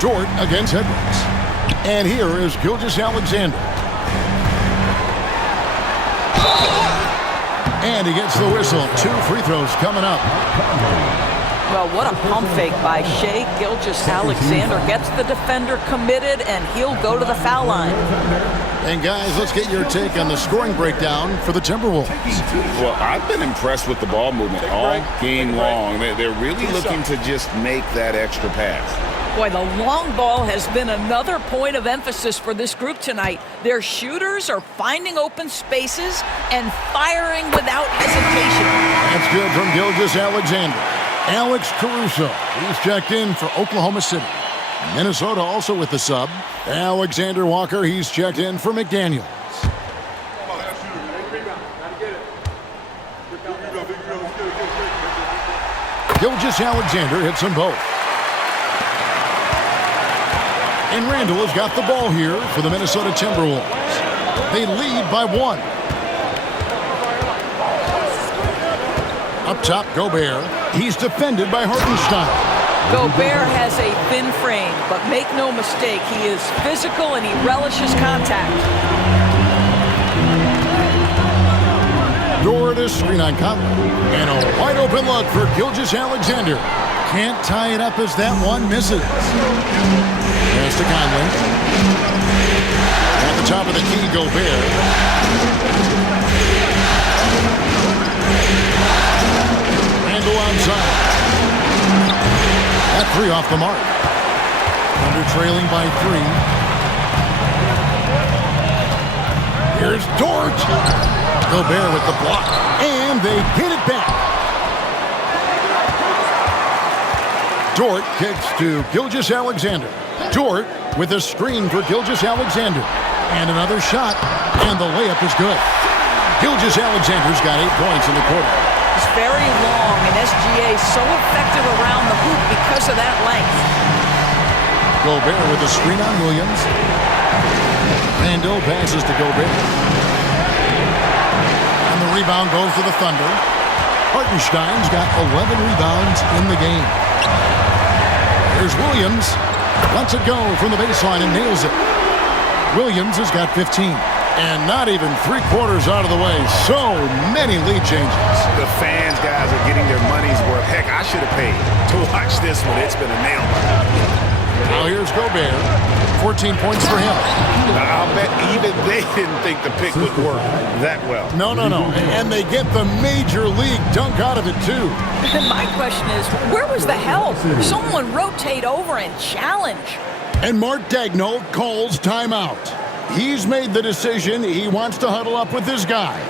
Dort against Edwards. And here is Gilgeous-Alexander. And he gets the whistle. 2 free throws coming up. Well, what a pump fake by Shea Gilgeous-Alexander. Gets the defender committed, and he'll go to the foul line. And guys, let's get your take on the scoring breakdown for the Timberwolves. Well, I've been impressed with the ball movement all game long. They're really looking to just make that extra pass. Boy, the long ball has been another point of emphasis for this group tonight. Their shooters are finding open spaces and firing without hesitation. That's good from Gilgeous-Alexander. Alex Caruso, he's checked in for Oklahoma City. Minnesota also with the sub. Alexander Walker, he's checked in for McDaniels. Gilgeous-Alexander hits them both. And Randall has got the ball here for the Minnesota Timberwolves. They lead by 1. Up top, Gobert. He's defended by Hartenstein. Gobert has a thin frame, but make no mistake, he is physical and he relishes contact. Dort is screen on Conley. And a wide open look for Gilgeous-Alexander. Can't tie it up as that one misses. Pass to Conley. At the top of the key, Gobert. Randall outside. That 3 off the mark. Under trailing by 3. Here's Dort. Gobert with the block. And they get it back. Dort kicks to Gilgeous-Alexander. Dort with a screen for Gilgeous-Alexander. And another shot. And the layup is good. Gilgeous-Alexander's got 8 points in the quarter. His very long, and SGA is so effective around the hoop because of that length. Gobert with the screen on Williams. Randall passes to Gobert. And the rebound goes to the Thunder. Hartenstein's got 11 rebounds in the game. Here's Williams. Lets it go from the baseline and nails it. Williams has got 15. And not even 3/4 out of the way. So many lead changes. The fans, guys, are getting their money's worth. Heck, I should have paid to watch this one. It's been a nail biter. Now here's Gobert. 14 points for him. Now, I'll bet even they didn't think the pick would work that well. No. And they get the major league dunk out of it, too. And my question is, where was the help? Someone rotate over and challenge. And Mark Daigneault calls timeout. He's made the decision. He wants to huddle up with his guys.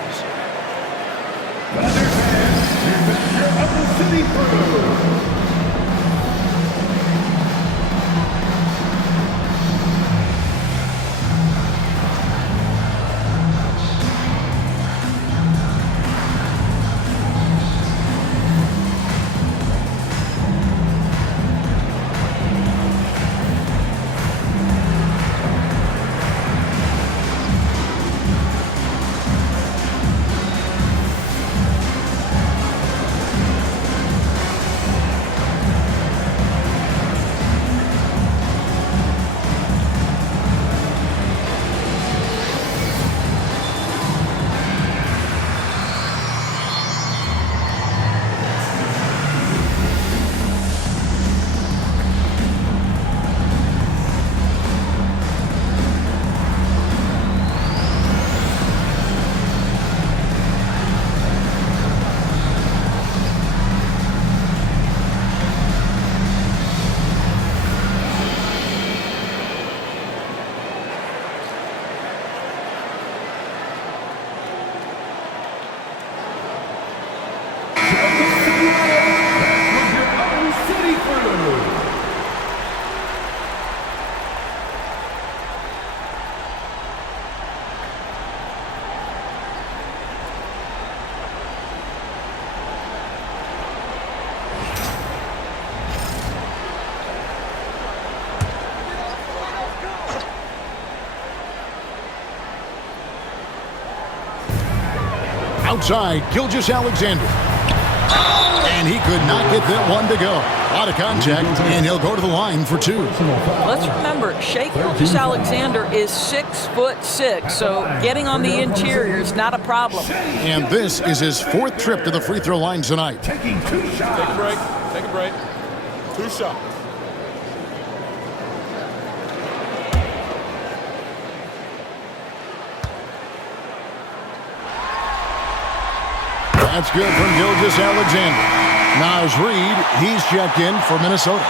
Outside, Gilgeous-Alexander. And he could not get that one to go. Out of contact, and he'll go to the line for two. Let's remember, Shai Gilgeous-Alexander is 6'6", so getting on the interior is not a problem. And this is his 4th trip to the free throw line tonight. Taking 2 shots. Take a break. Take a break. 2 shots. That's good from Gilgeous-Alexander. Now as Reed, he's checked in for Minnesota.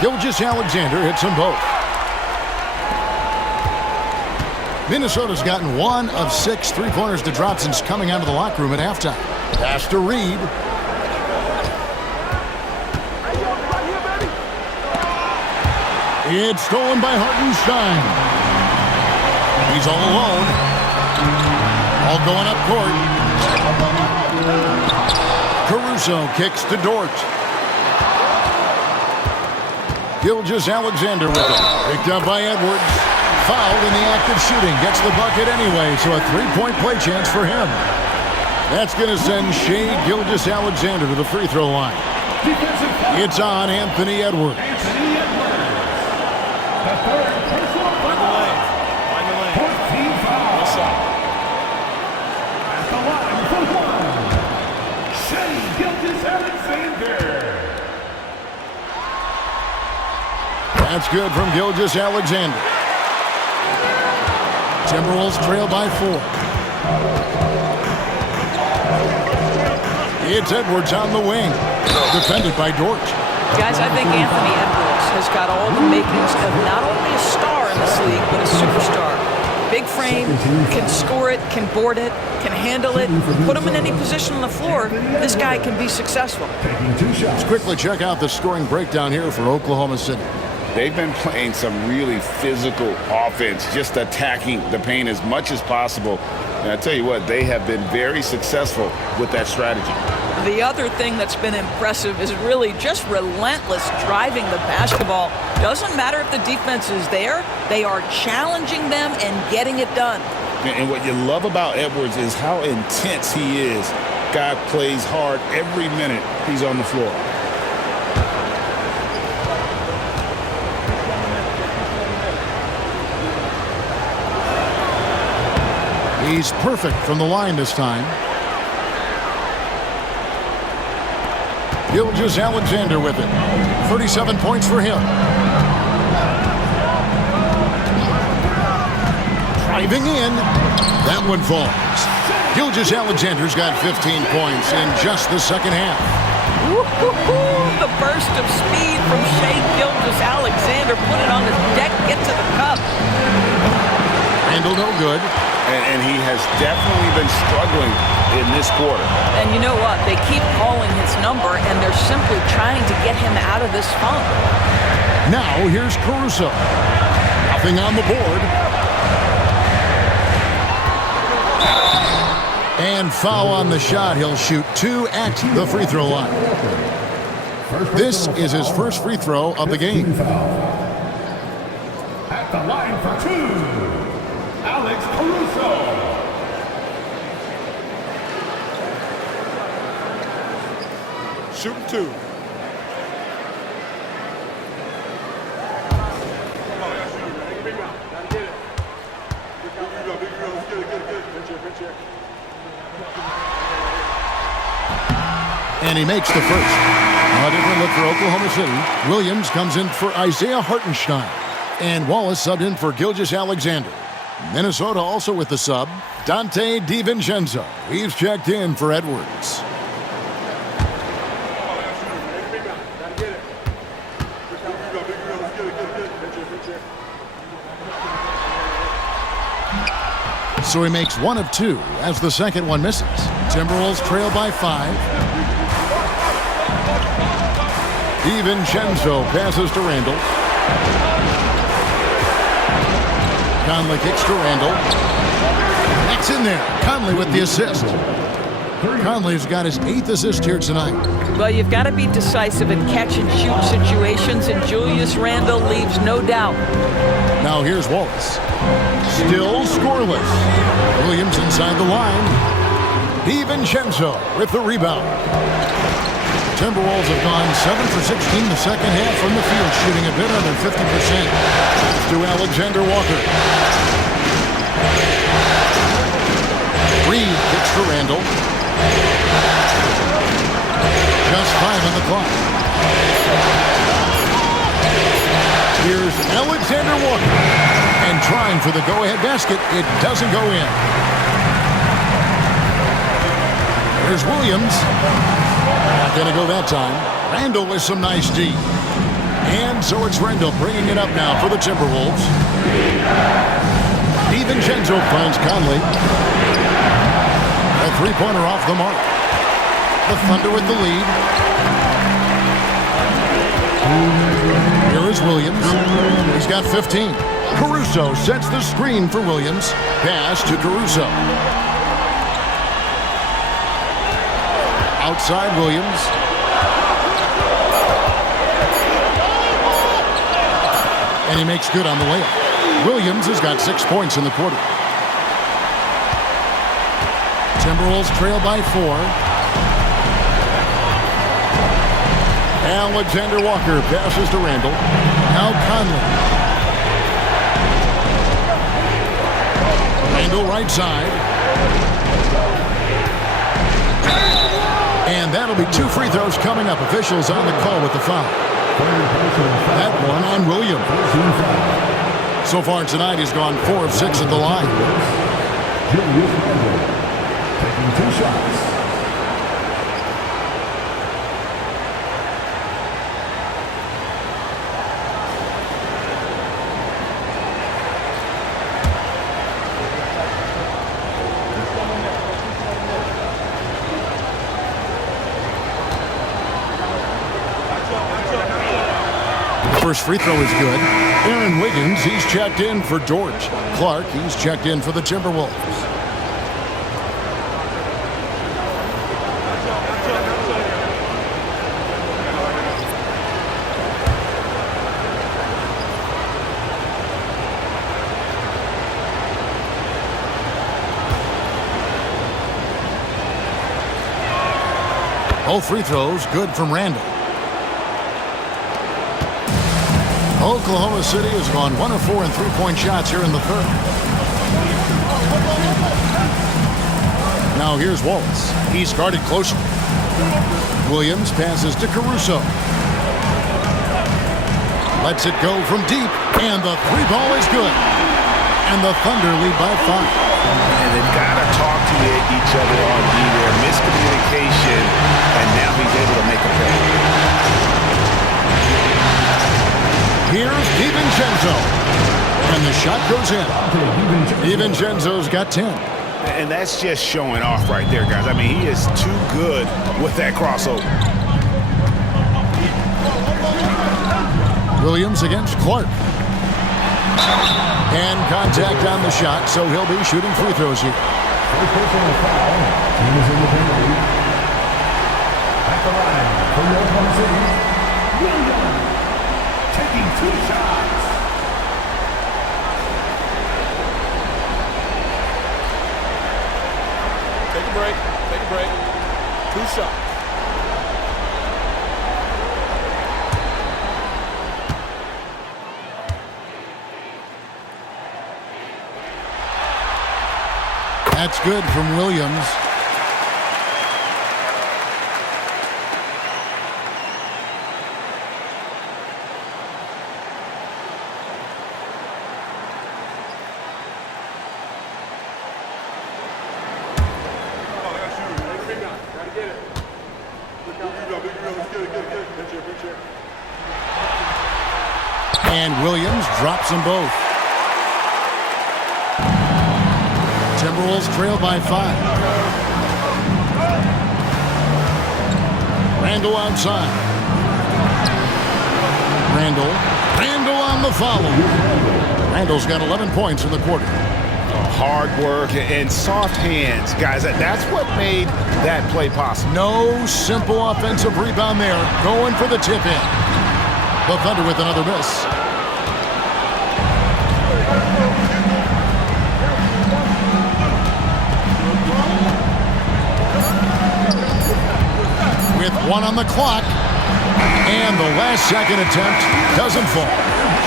Gilgeous-Alexander hits them both. Minnesota's gotten 1 of 6 3-pointers to drop since coming out of the locker room at halftime. Pass to Reed. It's stolen by Hartenstein. He's all alone. All going up court. Caruso kicks to Dort. Gilgeous-Alexander with it. Picked up by Edwards. Fouled in the act of shooting. Gets the bucket anyway, so a 3-point play chance for him. That's going to send Shai Gilgeous-Alexander to the free throw line. It's on Anthony Edwards. The third personal foul. 14 fouls. At the line for 1, Shai Gilgeous-Alexander. That's good from Gilgeous-Alexander. Timberwolves trail by 4. It's Edwards on the wing. Defended by Dort. Guys, I think Anthony Edwards has got all the makings of not only a star in this league, but a superstar. Big frame, can score it, can board it, can handle it. Put him in any position on the floor, this guy can be successful. Let's quickly check out the scoring breakdown here for Oklahoma City. They've been playing some really physical offense, just attacking the paint as much as possible. And I tell you what, they have been very successful with that strategy. The other thing that's been impressive is really just relentless driving the basketball. Doesn't matter if the defense is there, they are challenging them and getting it done. And what you love about Edwards is how intense he is. Guy plays hard every minute he's on the floor. He's perfect from the line this time. Gilgeous-Alexander with it. 37 points for him. Driving in. That one falls. Gilgeous-Alexander's got 15 points in just the second half. The burst of speed from Shai Gilgeous-Alexander. Put it on the deck, get to the cup. Handle no good. And he has definitely been struggling in this quarter. And you know what? They keep calling his number, and they're simply trying to get him out of this funk. Now here's Caruso. Nothing on the board. And foul on the shot. He'll shoot 2 at the free throw line. This is his first free throw of the game. At the line for 2. Alex Caruso. Shooting 2. And he makes the first. A different look for Oklahoma City. Williams comes in for Isaiah Hartenstein. And Wallace subbed in for Gilgeous-Alexander. Minnesota also with the sub, Dante DiVincenzo. He's checked in for Edwards. So he makes 1 of 2 as the second one misses. Timberwolves trail by 5. DiVincenzo passes to Randall. Conley kicks to Randall. That's in there. Conley with the assist. Conley's got his 8th assist here tonight. Well, you've got to be decisive in catch-and-shoot situations, and Julius Randle leaves no doubt. Now here's Wallace. Still scoreless. Williams inside the line. DiVincenzo with the rebound. Timberwolves have gone 7 for 16 the second half from the field, shooting a bit under 50%. To Alexander Walker. Reed kicks to Randall. Just 5 on the clock. Here's Alexander Walker. And trying for the go-ahead basket. It doesn't go in. Here's Williams. Not going to go that time. Randall with some nice D. And so it's Randall bringing it up now for the Timberwolves. DiVincenzo finds Conley. A three-pointer off the mark. The Thunder with the lead. Here is Williams. He's got 15. Caruso sets the screen for Williams. Pass to Caruso. Outside Williams. And he makes good on the layup. Williams has got 6 points in the quarter. Timberwolves trail by 4. Alexander Walker passes to Randall. Now Conley. Randall right side. And that'll be 2 free throws coming up. Officials on the call with the foul. That one on Williams. So far tonight, he's gone 4 of 6 at the line. Taking 2 shots. First free throw is good. Aaron Wiggins, he's checked in for George. Clark, he's checked in for the Timberwolves. Both free throws good from Randall. Oklahoma City has gone 1 of 4 in three-point shots here in the third. Now here's Wallace. He's guarded closely. Williams passes to Caruso. Lets it go from deep, and the three ball is good. And the Thunder lead by 5. And they've got to talk to each other on D there. Miscommunication, and now he's able to make a play. Here's DiVincenzo. And the shot goes in. DiVincenzo's got 10. And that's just showing off right there, guys. I mean, he is too good with that crossover. Williams against Clark. And contact on the shot, so he'll be shooting free throws here. First personal foul. Team is in the penalty. At the line for the Oklahoma City, Williams taking 2 shots. Take a break. Take a break. 2 shots. That's good from Williams. And Williams drops them both. Timberwolves trail by 5. Randall outside. Randall on the follow. Randall's got 11 points in the quarter. Hard work and soft hands, guys. That's what made that play possible. No simple offensive rebound there. Going for the tip in. The Thunder with another miss. With 1 on the clock, and the last second attempt doesn't fall.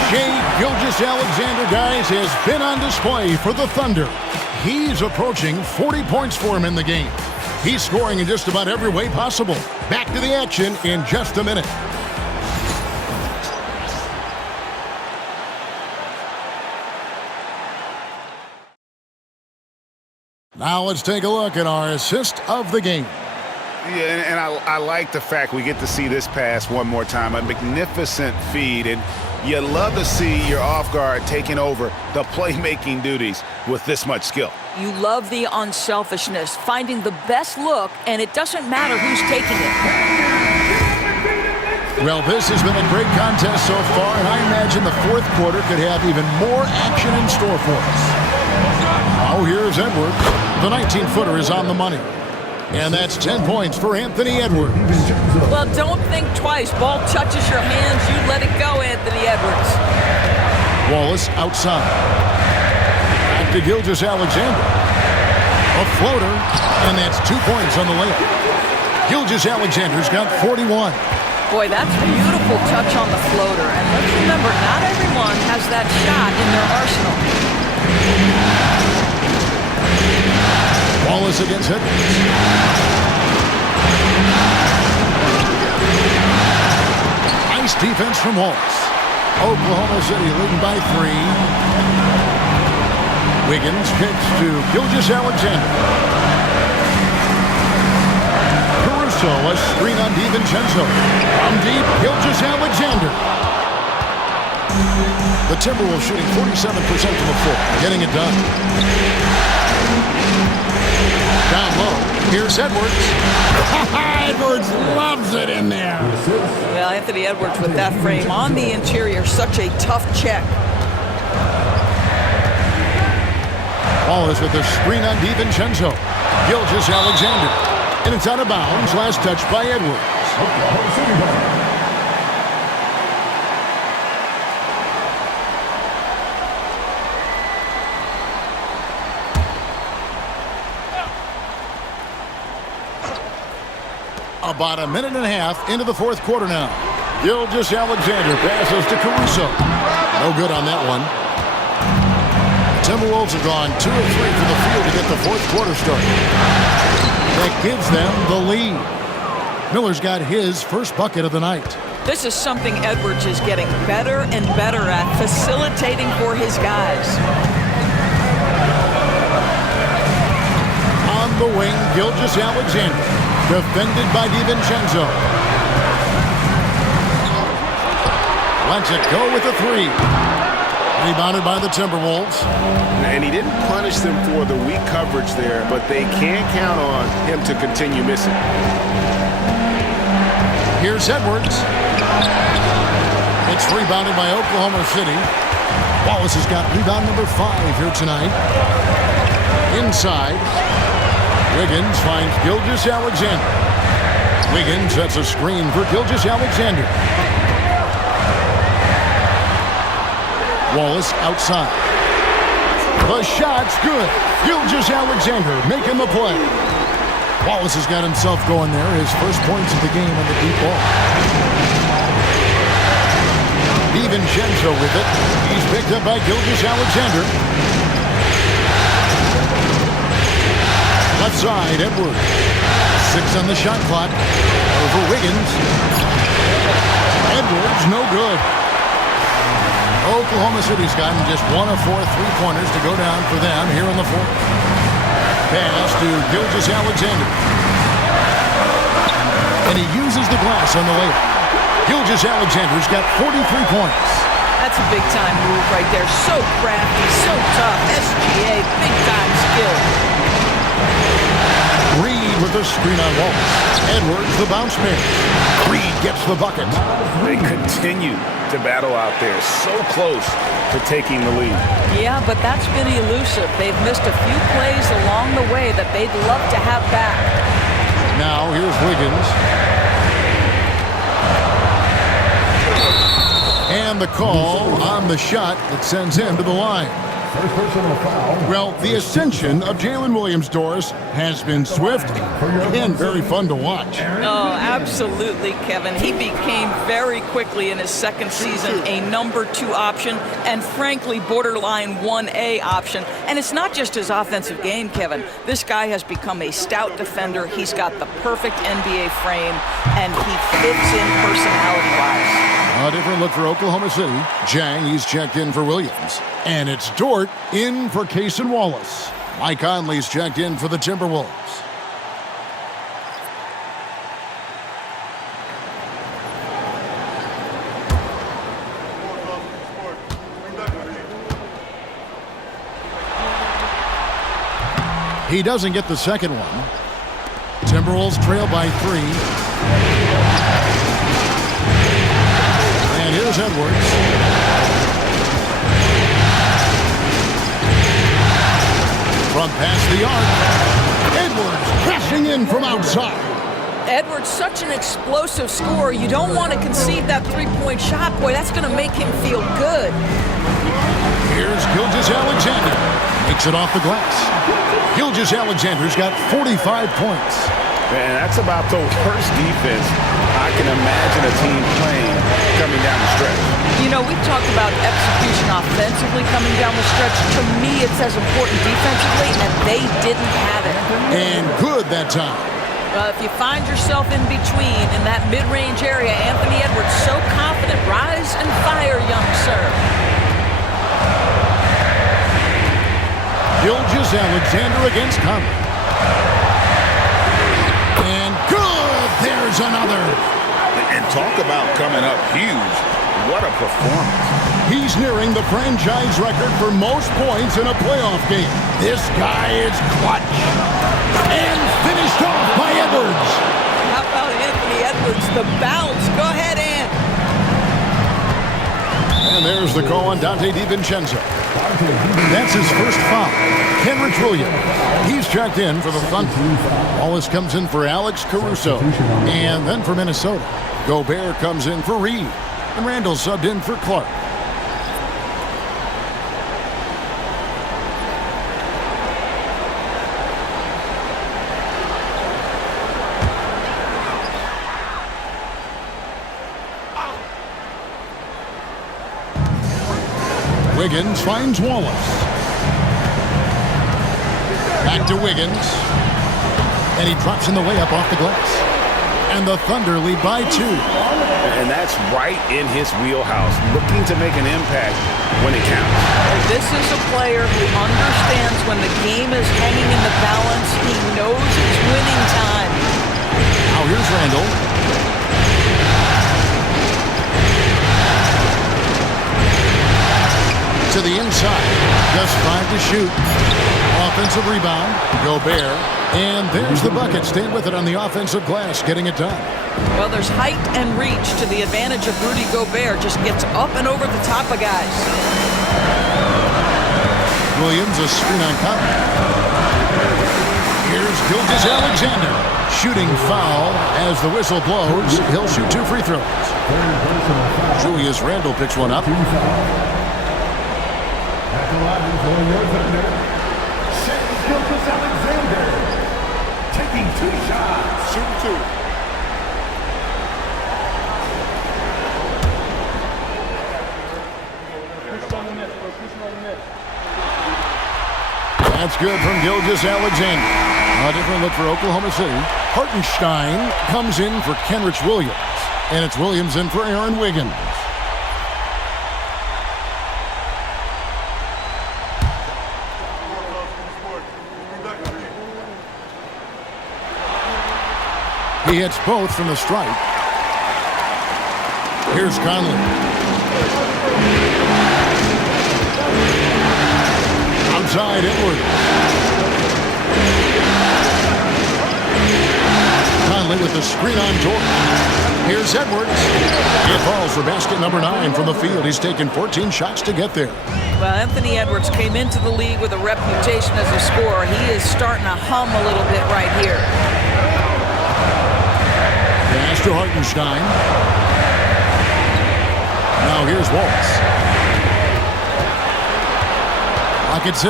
Shai Gilgeous-Alexander, guys, has been on display for the Thunder. He's approaching 40 points for him in the game. He's scoring in just about every way possible. Back to the action in just a minute. Now let's take a look at our assist of the game. Yeah, and I like the fact we get to see this pass one more time. A magnificent feed, and you love to see your off guard taking over the playmaking duties with this much skill. You love the unselfishness, finding the best look, and it doesn't matter who's taking it. Well, this has been a great contest so far, and I imagine the fourth quarter could have even more action in store for us. Now here's Edwards. The 19-footer is on the money. And that's 10 points for Anthony Edwards. Well, don't think twice. Ball touches your hands, you let it go, Anthony Edwards. Wallace outside. Back to Gilgeous-Alexander. A floater, and that's 2 points on the layup. Gilgeous-Alexander's got 41. Boy, that's a beautiful touch on the floater. And let's remember, not everyone has that shot in their arsenal. Wallace against Edwards. Nice defense from Wallace. Oklahoma City leading by 3. Wiggins kicks to Gilgeous-Alexander. Caruso, a screen on DiVincenzo. From deep, Gilgeous-Alexander. The Timberwolves shooting 47% from the floor, getting it done. Down low. Here's Edwards. Edwards loves it in there. Well, Anthony Edwards with that frame on the interior, such a tough check. Wallace with the screen on DiVincenzo. Gilgeous-Alexander. And it's out of bounds. Last touch by Edwards. About a minute and a half into the fourth quarter now. Gilgeous-Alexander passes to Caruso. No good on that one. Timberwolves have gone 2 of 3 from the field to get the fourth quarter started. That gives them the lead. Miller's got his first bucket of the night. This is something Edwards is getting better and better at, facilitating for his guys. On the wing, Gilgeous-Alexander, defended by DiVincenzo. Lets it go with a 3. Rebounded by the Timberwolves. And he didn't punish them for the weak coverage there, but they can't count on him to continue missing. Here's Edwards. It's rebounded by Oklahoma City. Wallace has got rebound number 5 here tonight. Inside. Wiggins finds Gilgeous-Alexander. Wiggins sets a screen for Gilgeous-Alexander. Wallace outside. The shot's good. Gilgeous-Alexander making the play. Wallace has got himself going there. His first points of the game on the deep ball. DiVincenzo with it. He's picked up by Gilgeous-Alexander. Left side, Edwards. 6 on the shot clock. Over Wiggins. Edwards, no good. Oklahoma City's gotten just 1 of 4 3-pointers to go down for them here in the fourth. Pass to Gilgeous-Alexander. And he uses the glass on the layup. Gilgeous-Alexander's got 43 points. That's a big-time move right there. So crafty, so tough. SGA, big-time skill. Reed with the screen on Wallace. Edwards, the bounce pass. Reed gets the bucket. They continue to battle out there, so close to taking the lead. Yeah, but that's been elusive. They've missed a few plays along the way that they'd love to have back. Now here's Wiggins. And the call on the shot that sends him to the line. First personal foul. Well, the ascension of Jalen Williams-Doris has been swift and very fun to watch. Oh, absolutely, Kevin. He became very quickly in his second season a number 2 option and, frankly, borderline 1A option. And it's not just his offensive game, Kevin. This guy has become a stout defender. He's got the perfect NBA frame, and he fits in personality-wise. A different look for Oklahoma City. Jang, he's checked in for Williams. And it's Dort in for Case and Wallace. Mike Conley's checked in for the Timberwolves. He doesn't get the second one. Timberwolves trail by 3. And here's Edwards. From past the arc. Edwards crashing in from outside. Edwards, such an explosive scorer. You don't want to concede that 3-point shot. Boy, that's going to make him feel good. Here's Gilgeous-Alexander. Makes it off the glass. Gilgeous-Alexander's got 45 points. Man, that's about the worst defense I can imagine a team playing coming down the stretch. You know, we've talked about execution offensively coming down the stretch. To me, it's as important defensively, and they didn't have it. And good that time. If you find yourself in between in that mid-range area, Anthony Edwards, so confident. Rise and fire, young sir. Gilgeous-Alexander against Conley. And good! There's another. And talk about coming up huge. What a performance. He's nearing the franchise record for most points in a playoff game. This guy is clutch. And finished off by Edwards. How about Anthony Edwards, the bounce? Go ahead, Ant. And there's the call on Dante DiVincenzo. That's his first foul. Kenrich Williams. He's checked in for the Thunder. Wallace comes in for Alex Caruso. And then for Minnesota, Gobert comes in for Reed. And Randall subbed in for Clark. Wiggins finds Wallace. Back to Wiggins. And he drops in the layup off the glass. And the Thunder lead by 2. And that's right in his wheelhouse, looking to make an impact when it counts. This is a player who understands when the game is hanging in the balance. He knows it's winning time. Now here's Randall. To the inside. Just 5 to shoot. Offensive rebound. Gobert. And there's the bucket. Staying with it on the offensive glass, getting it done. Well, there's height and reach to the advantage of Rudy Gobert. Just gets up and over the top of guys. Williams, a screen on Conley. Here's Gilgeous-Alexander. Shooting foul as the whistle blows. He'll shoot 2 free throws. Julius Randle picks one up. At the line for your Thunder, Gilgeous-Alexander, taking 2 shots. Shooting 2. That's good from Gilgeous-Alexander. A different look for Oklahoma City. Hartenstein comes in for Kenrich Williams. And it's Williams in for Aaron Wiggins. He hits both from the stripe. Here's Conley. Outside Edwards. Conley with the screen on Jordan. Here's Edwards. He falls for basket number 9 from the field. He's taken 14 shots to get there. Well, Anthony Edwards came into the league with a reputation as a scorer. He is starting to hum a little bit right here. Pass to Hartenstein. Now here's Wallace. Clock at 6.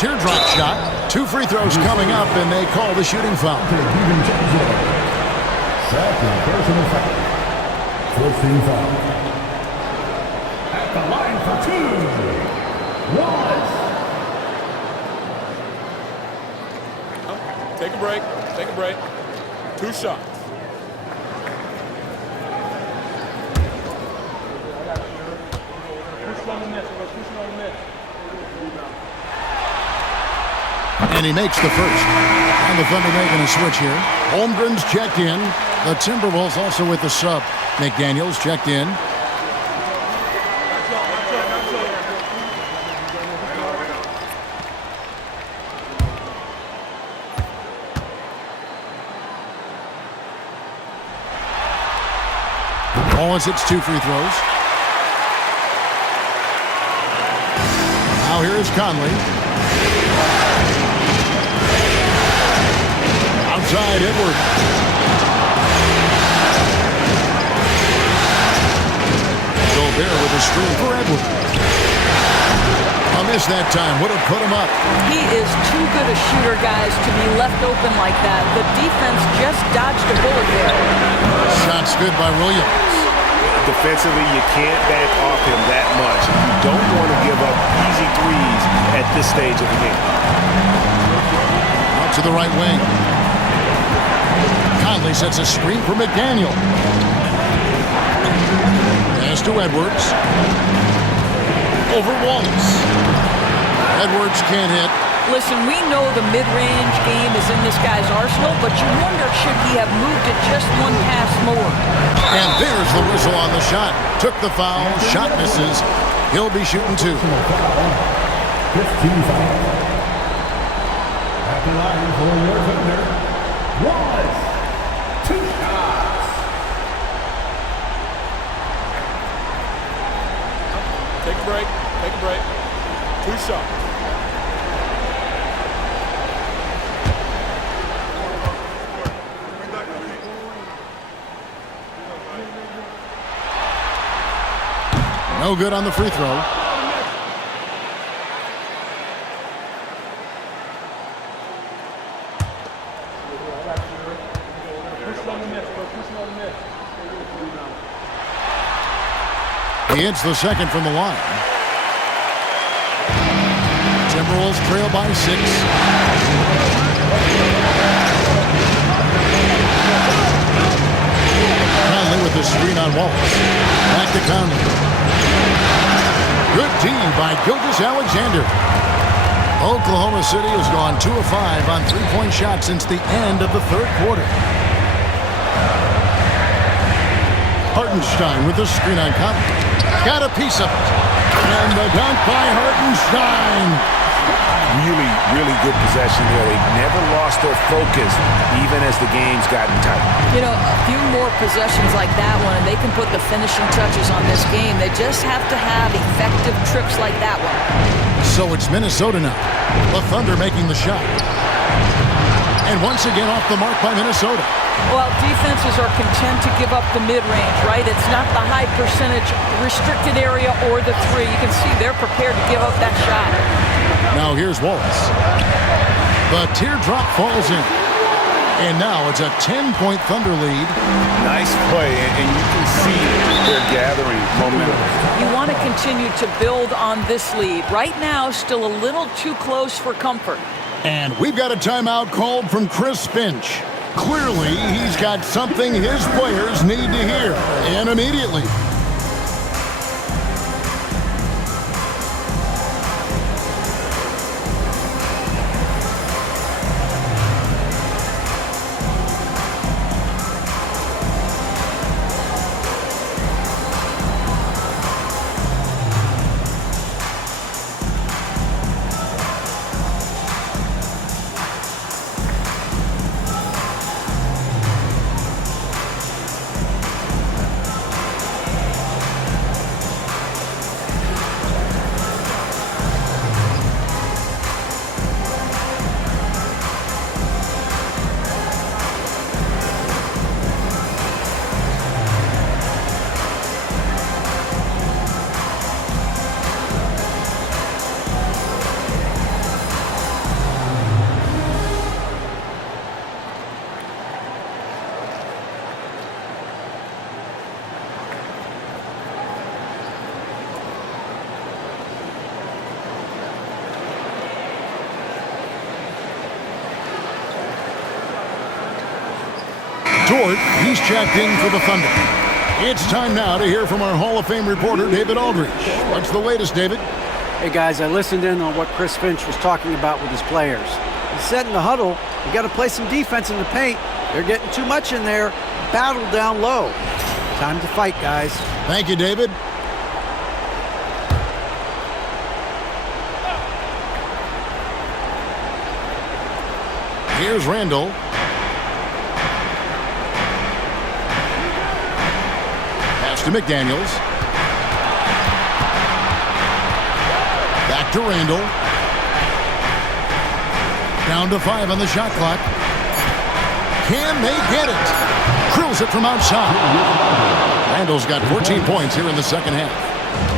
Teardrop shot. 2 free throws coming up, and they call the shooting foul. Second personal foul. 14 foul. At the line for 2. Wallace. Take a break. Take a break. 2 shots. And he makes the first. And the Thunder making a switch here. Holmgren's checked in. The Timberwolves also with the sub. McDaniels checked in. Wallace hits 2 free throws. Now here is Conley. Outside Edwards. Gobert with a screen for Edwards. A miss that time. Would have put him up. He is too good a shooter, guys, to be left open like that. The defense just dodged a bullet there. Shot's good by Williams. Defensively, you can't back off him that much. You don't want to give up easy threes at this stage of the game. Out to the right wing. Conley sets a screen for McDaniel. Pass to Edwards. Over Wallace. Edwards can't hit. Listen, we know the mid-range game is in this guy's arsenal, but you wonder should he have moved it just one pass more. And there's the whistle on the shot. Took the foul, shot misses. He'll be shooting 2. 15 fouls. At the line for your defender, Wallace. 2 shots. Take a break. Take a break. 2 shots. No good on the free throw. He hits the second from the line. Timberwolves trail by 6. Conley with the screen on Wallace. Back to Conley. Good D by Gilgeous-Alexander. Oklahoma City has gone 2 of 5 on 3-point shots since the end of the third quarter. Hartenstein with the screen on Conley. Got a piece of it. And the dunk by Hartenstein. Really good possession there. They've never lost their focus, even as the game's gotten tight. You know, a few more possessions like that one, and they can put the finishing touches on this game. They just have to have effective trips like that one. So it's Minnesota now. The Thunder making the shot. And once again off the mark by Minnesota. Well, defenses are content to give up the mid-range, right? It's not the high percentage restricted area or the 3. You can see they're prepared to give up that shot. Now here's Wallace. The teardrop falls in. And now it's a 10-point Thunder lead. Nice play, and you can see they're gathering momentum. You want to continue to build on this lead. Right now, still a little too close for comfort. And we've got a timeout called from Chris Finch. Clearly, he's got something his players need to hear, and immediately. Dort, he's checked in for the Thunder. It's time now to hear from our Hall of Fame reporter, David Aldridge. What's the latest, David? Hey, guys, I listened in on what Chris Finch was talking about with his players. He said in the huddle, you got to play some defense in the paint. They're getting too much in there. Battle down low. Time to fight, guys. Thank you, David. Here's Randall. Pass to McDaniels. Back to Randall. Down to 5 on the shot clock. Can they get it? Drills it from outside. Randall's got 14 points here in the second half.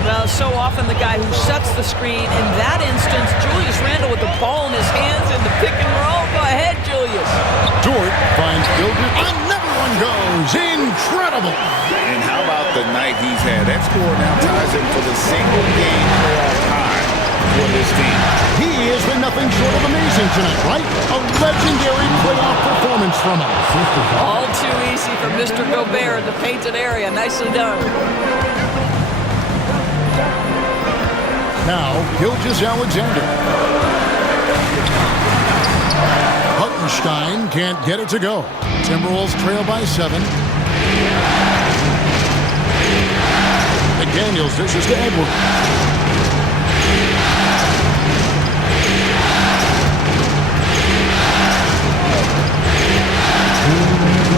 Well, so often the guy who sets the screen. In that instance, Julius Randle with the ball in his hands in the pick and roll. Go ahead, Julius. Dort finds Gilgeous. Another one goes. Incredible. And how about the night he's had? That score now ties him for the single game playoff high for this team. He has been nothing short of amazing tonight, right? A legendary playoff performance from him. All too easy for Mr. Gobert in the painted area. Nicely done. Now, Gilgeous-Alexander. Hartenstein can't get it to go. Timberwolves trail by 7. McDaniels dishes to Edwards.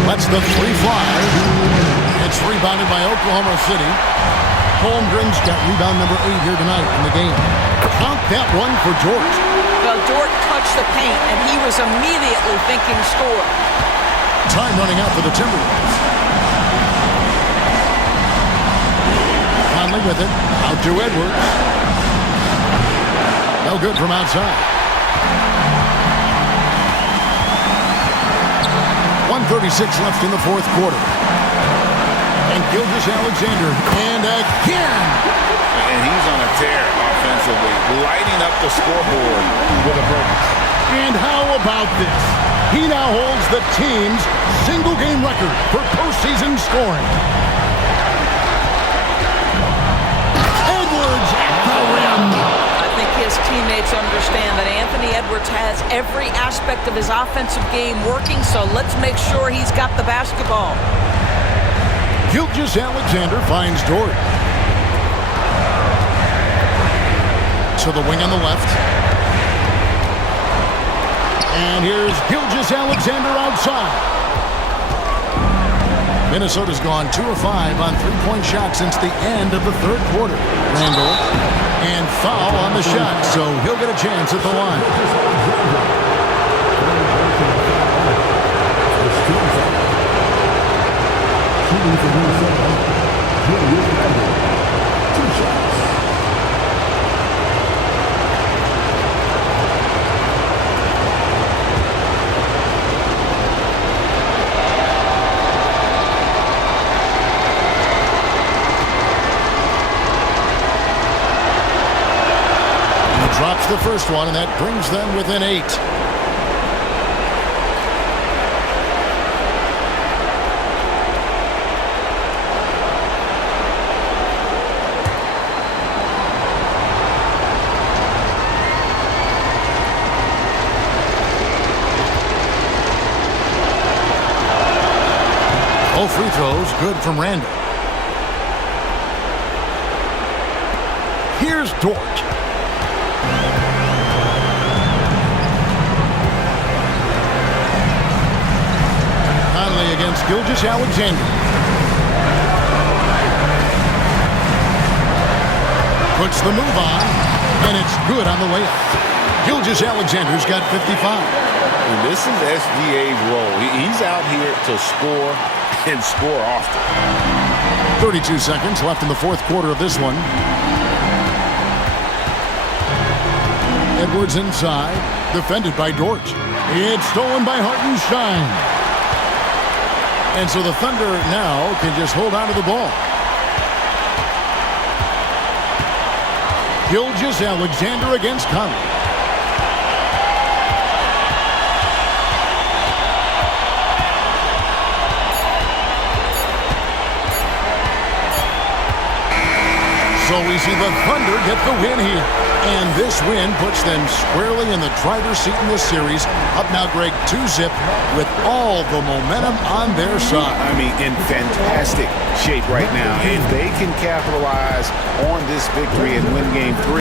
Lets the 3 fly. It's rebounded by Oklahoma City. Holmgren's got rebound number 8 here tonight in the game. Count that one for George. Well, Dort touched the paint, and he was immediately thinking score. Time running out for the Timberwolves. Conley with it. Out to Edwards. No good from outside. 1:36 left in the fourth quarter. And Gilgeous-Alexander. And again. And he's on a tear offensively, lighting up the scoreboard with a purpose. And how about this? He now holds the team's single-game record for postseason scoring. Edwards at the rim. I think his teammates understand that Anthony Edwards has every aspect of his offensive game working, so let's make sure he's got the basketball. Gilgeous-Alexander finds Dort. To the wing on the left. And here's Gilgeous-Alexander outside. Minnesota's gone 2 of 5 on three-point shots since the end of the third quarter. Randall, and foul on the shot, so he'll get a chance at the line. Drops the first one, and that brings them within 8. All free throws good from Randall. Here's Dort. Conley against Gilgeous-Alexander. Puts the move on, and it's good on the layup. Gilgeous-Alexander's got 55. And this is SGA's role. He's out here to score and score often. 32 seconds left in the fourth quarter of this one. Edwards inside, defended by Dort. It's stolen by Hartenstein. And so the Thunder now can just hold on to the ball. Gilgeous-Alexander against Conley. So we see the Thunder get the win here. And this win puts them squarely in the driver's seat in this series. Up now, Greg, 2-zip with all the momentum on their side. I mean, in fantastic shape right now. If they can capitalize on this victory and win game 3.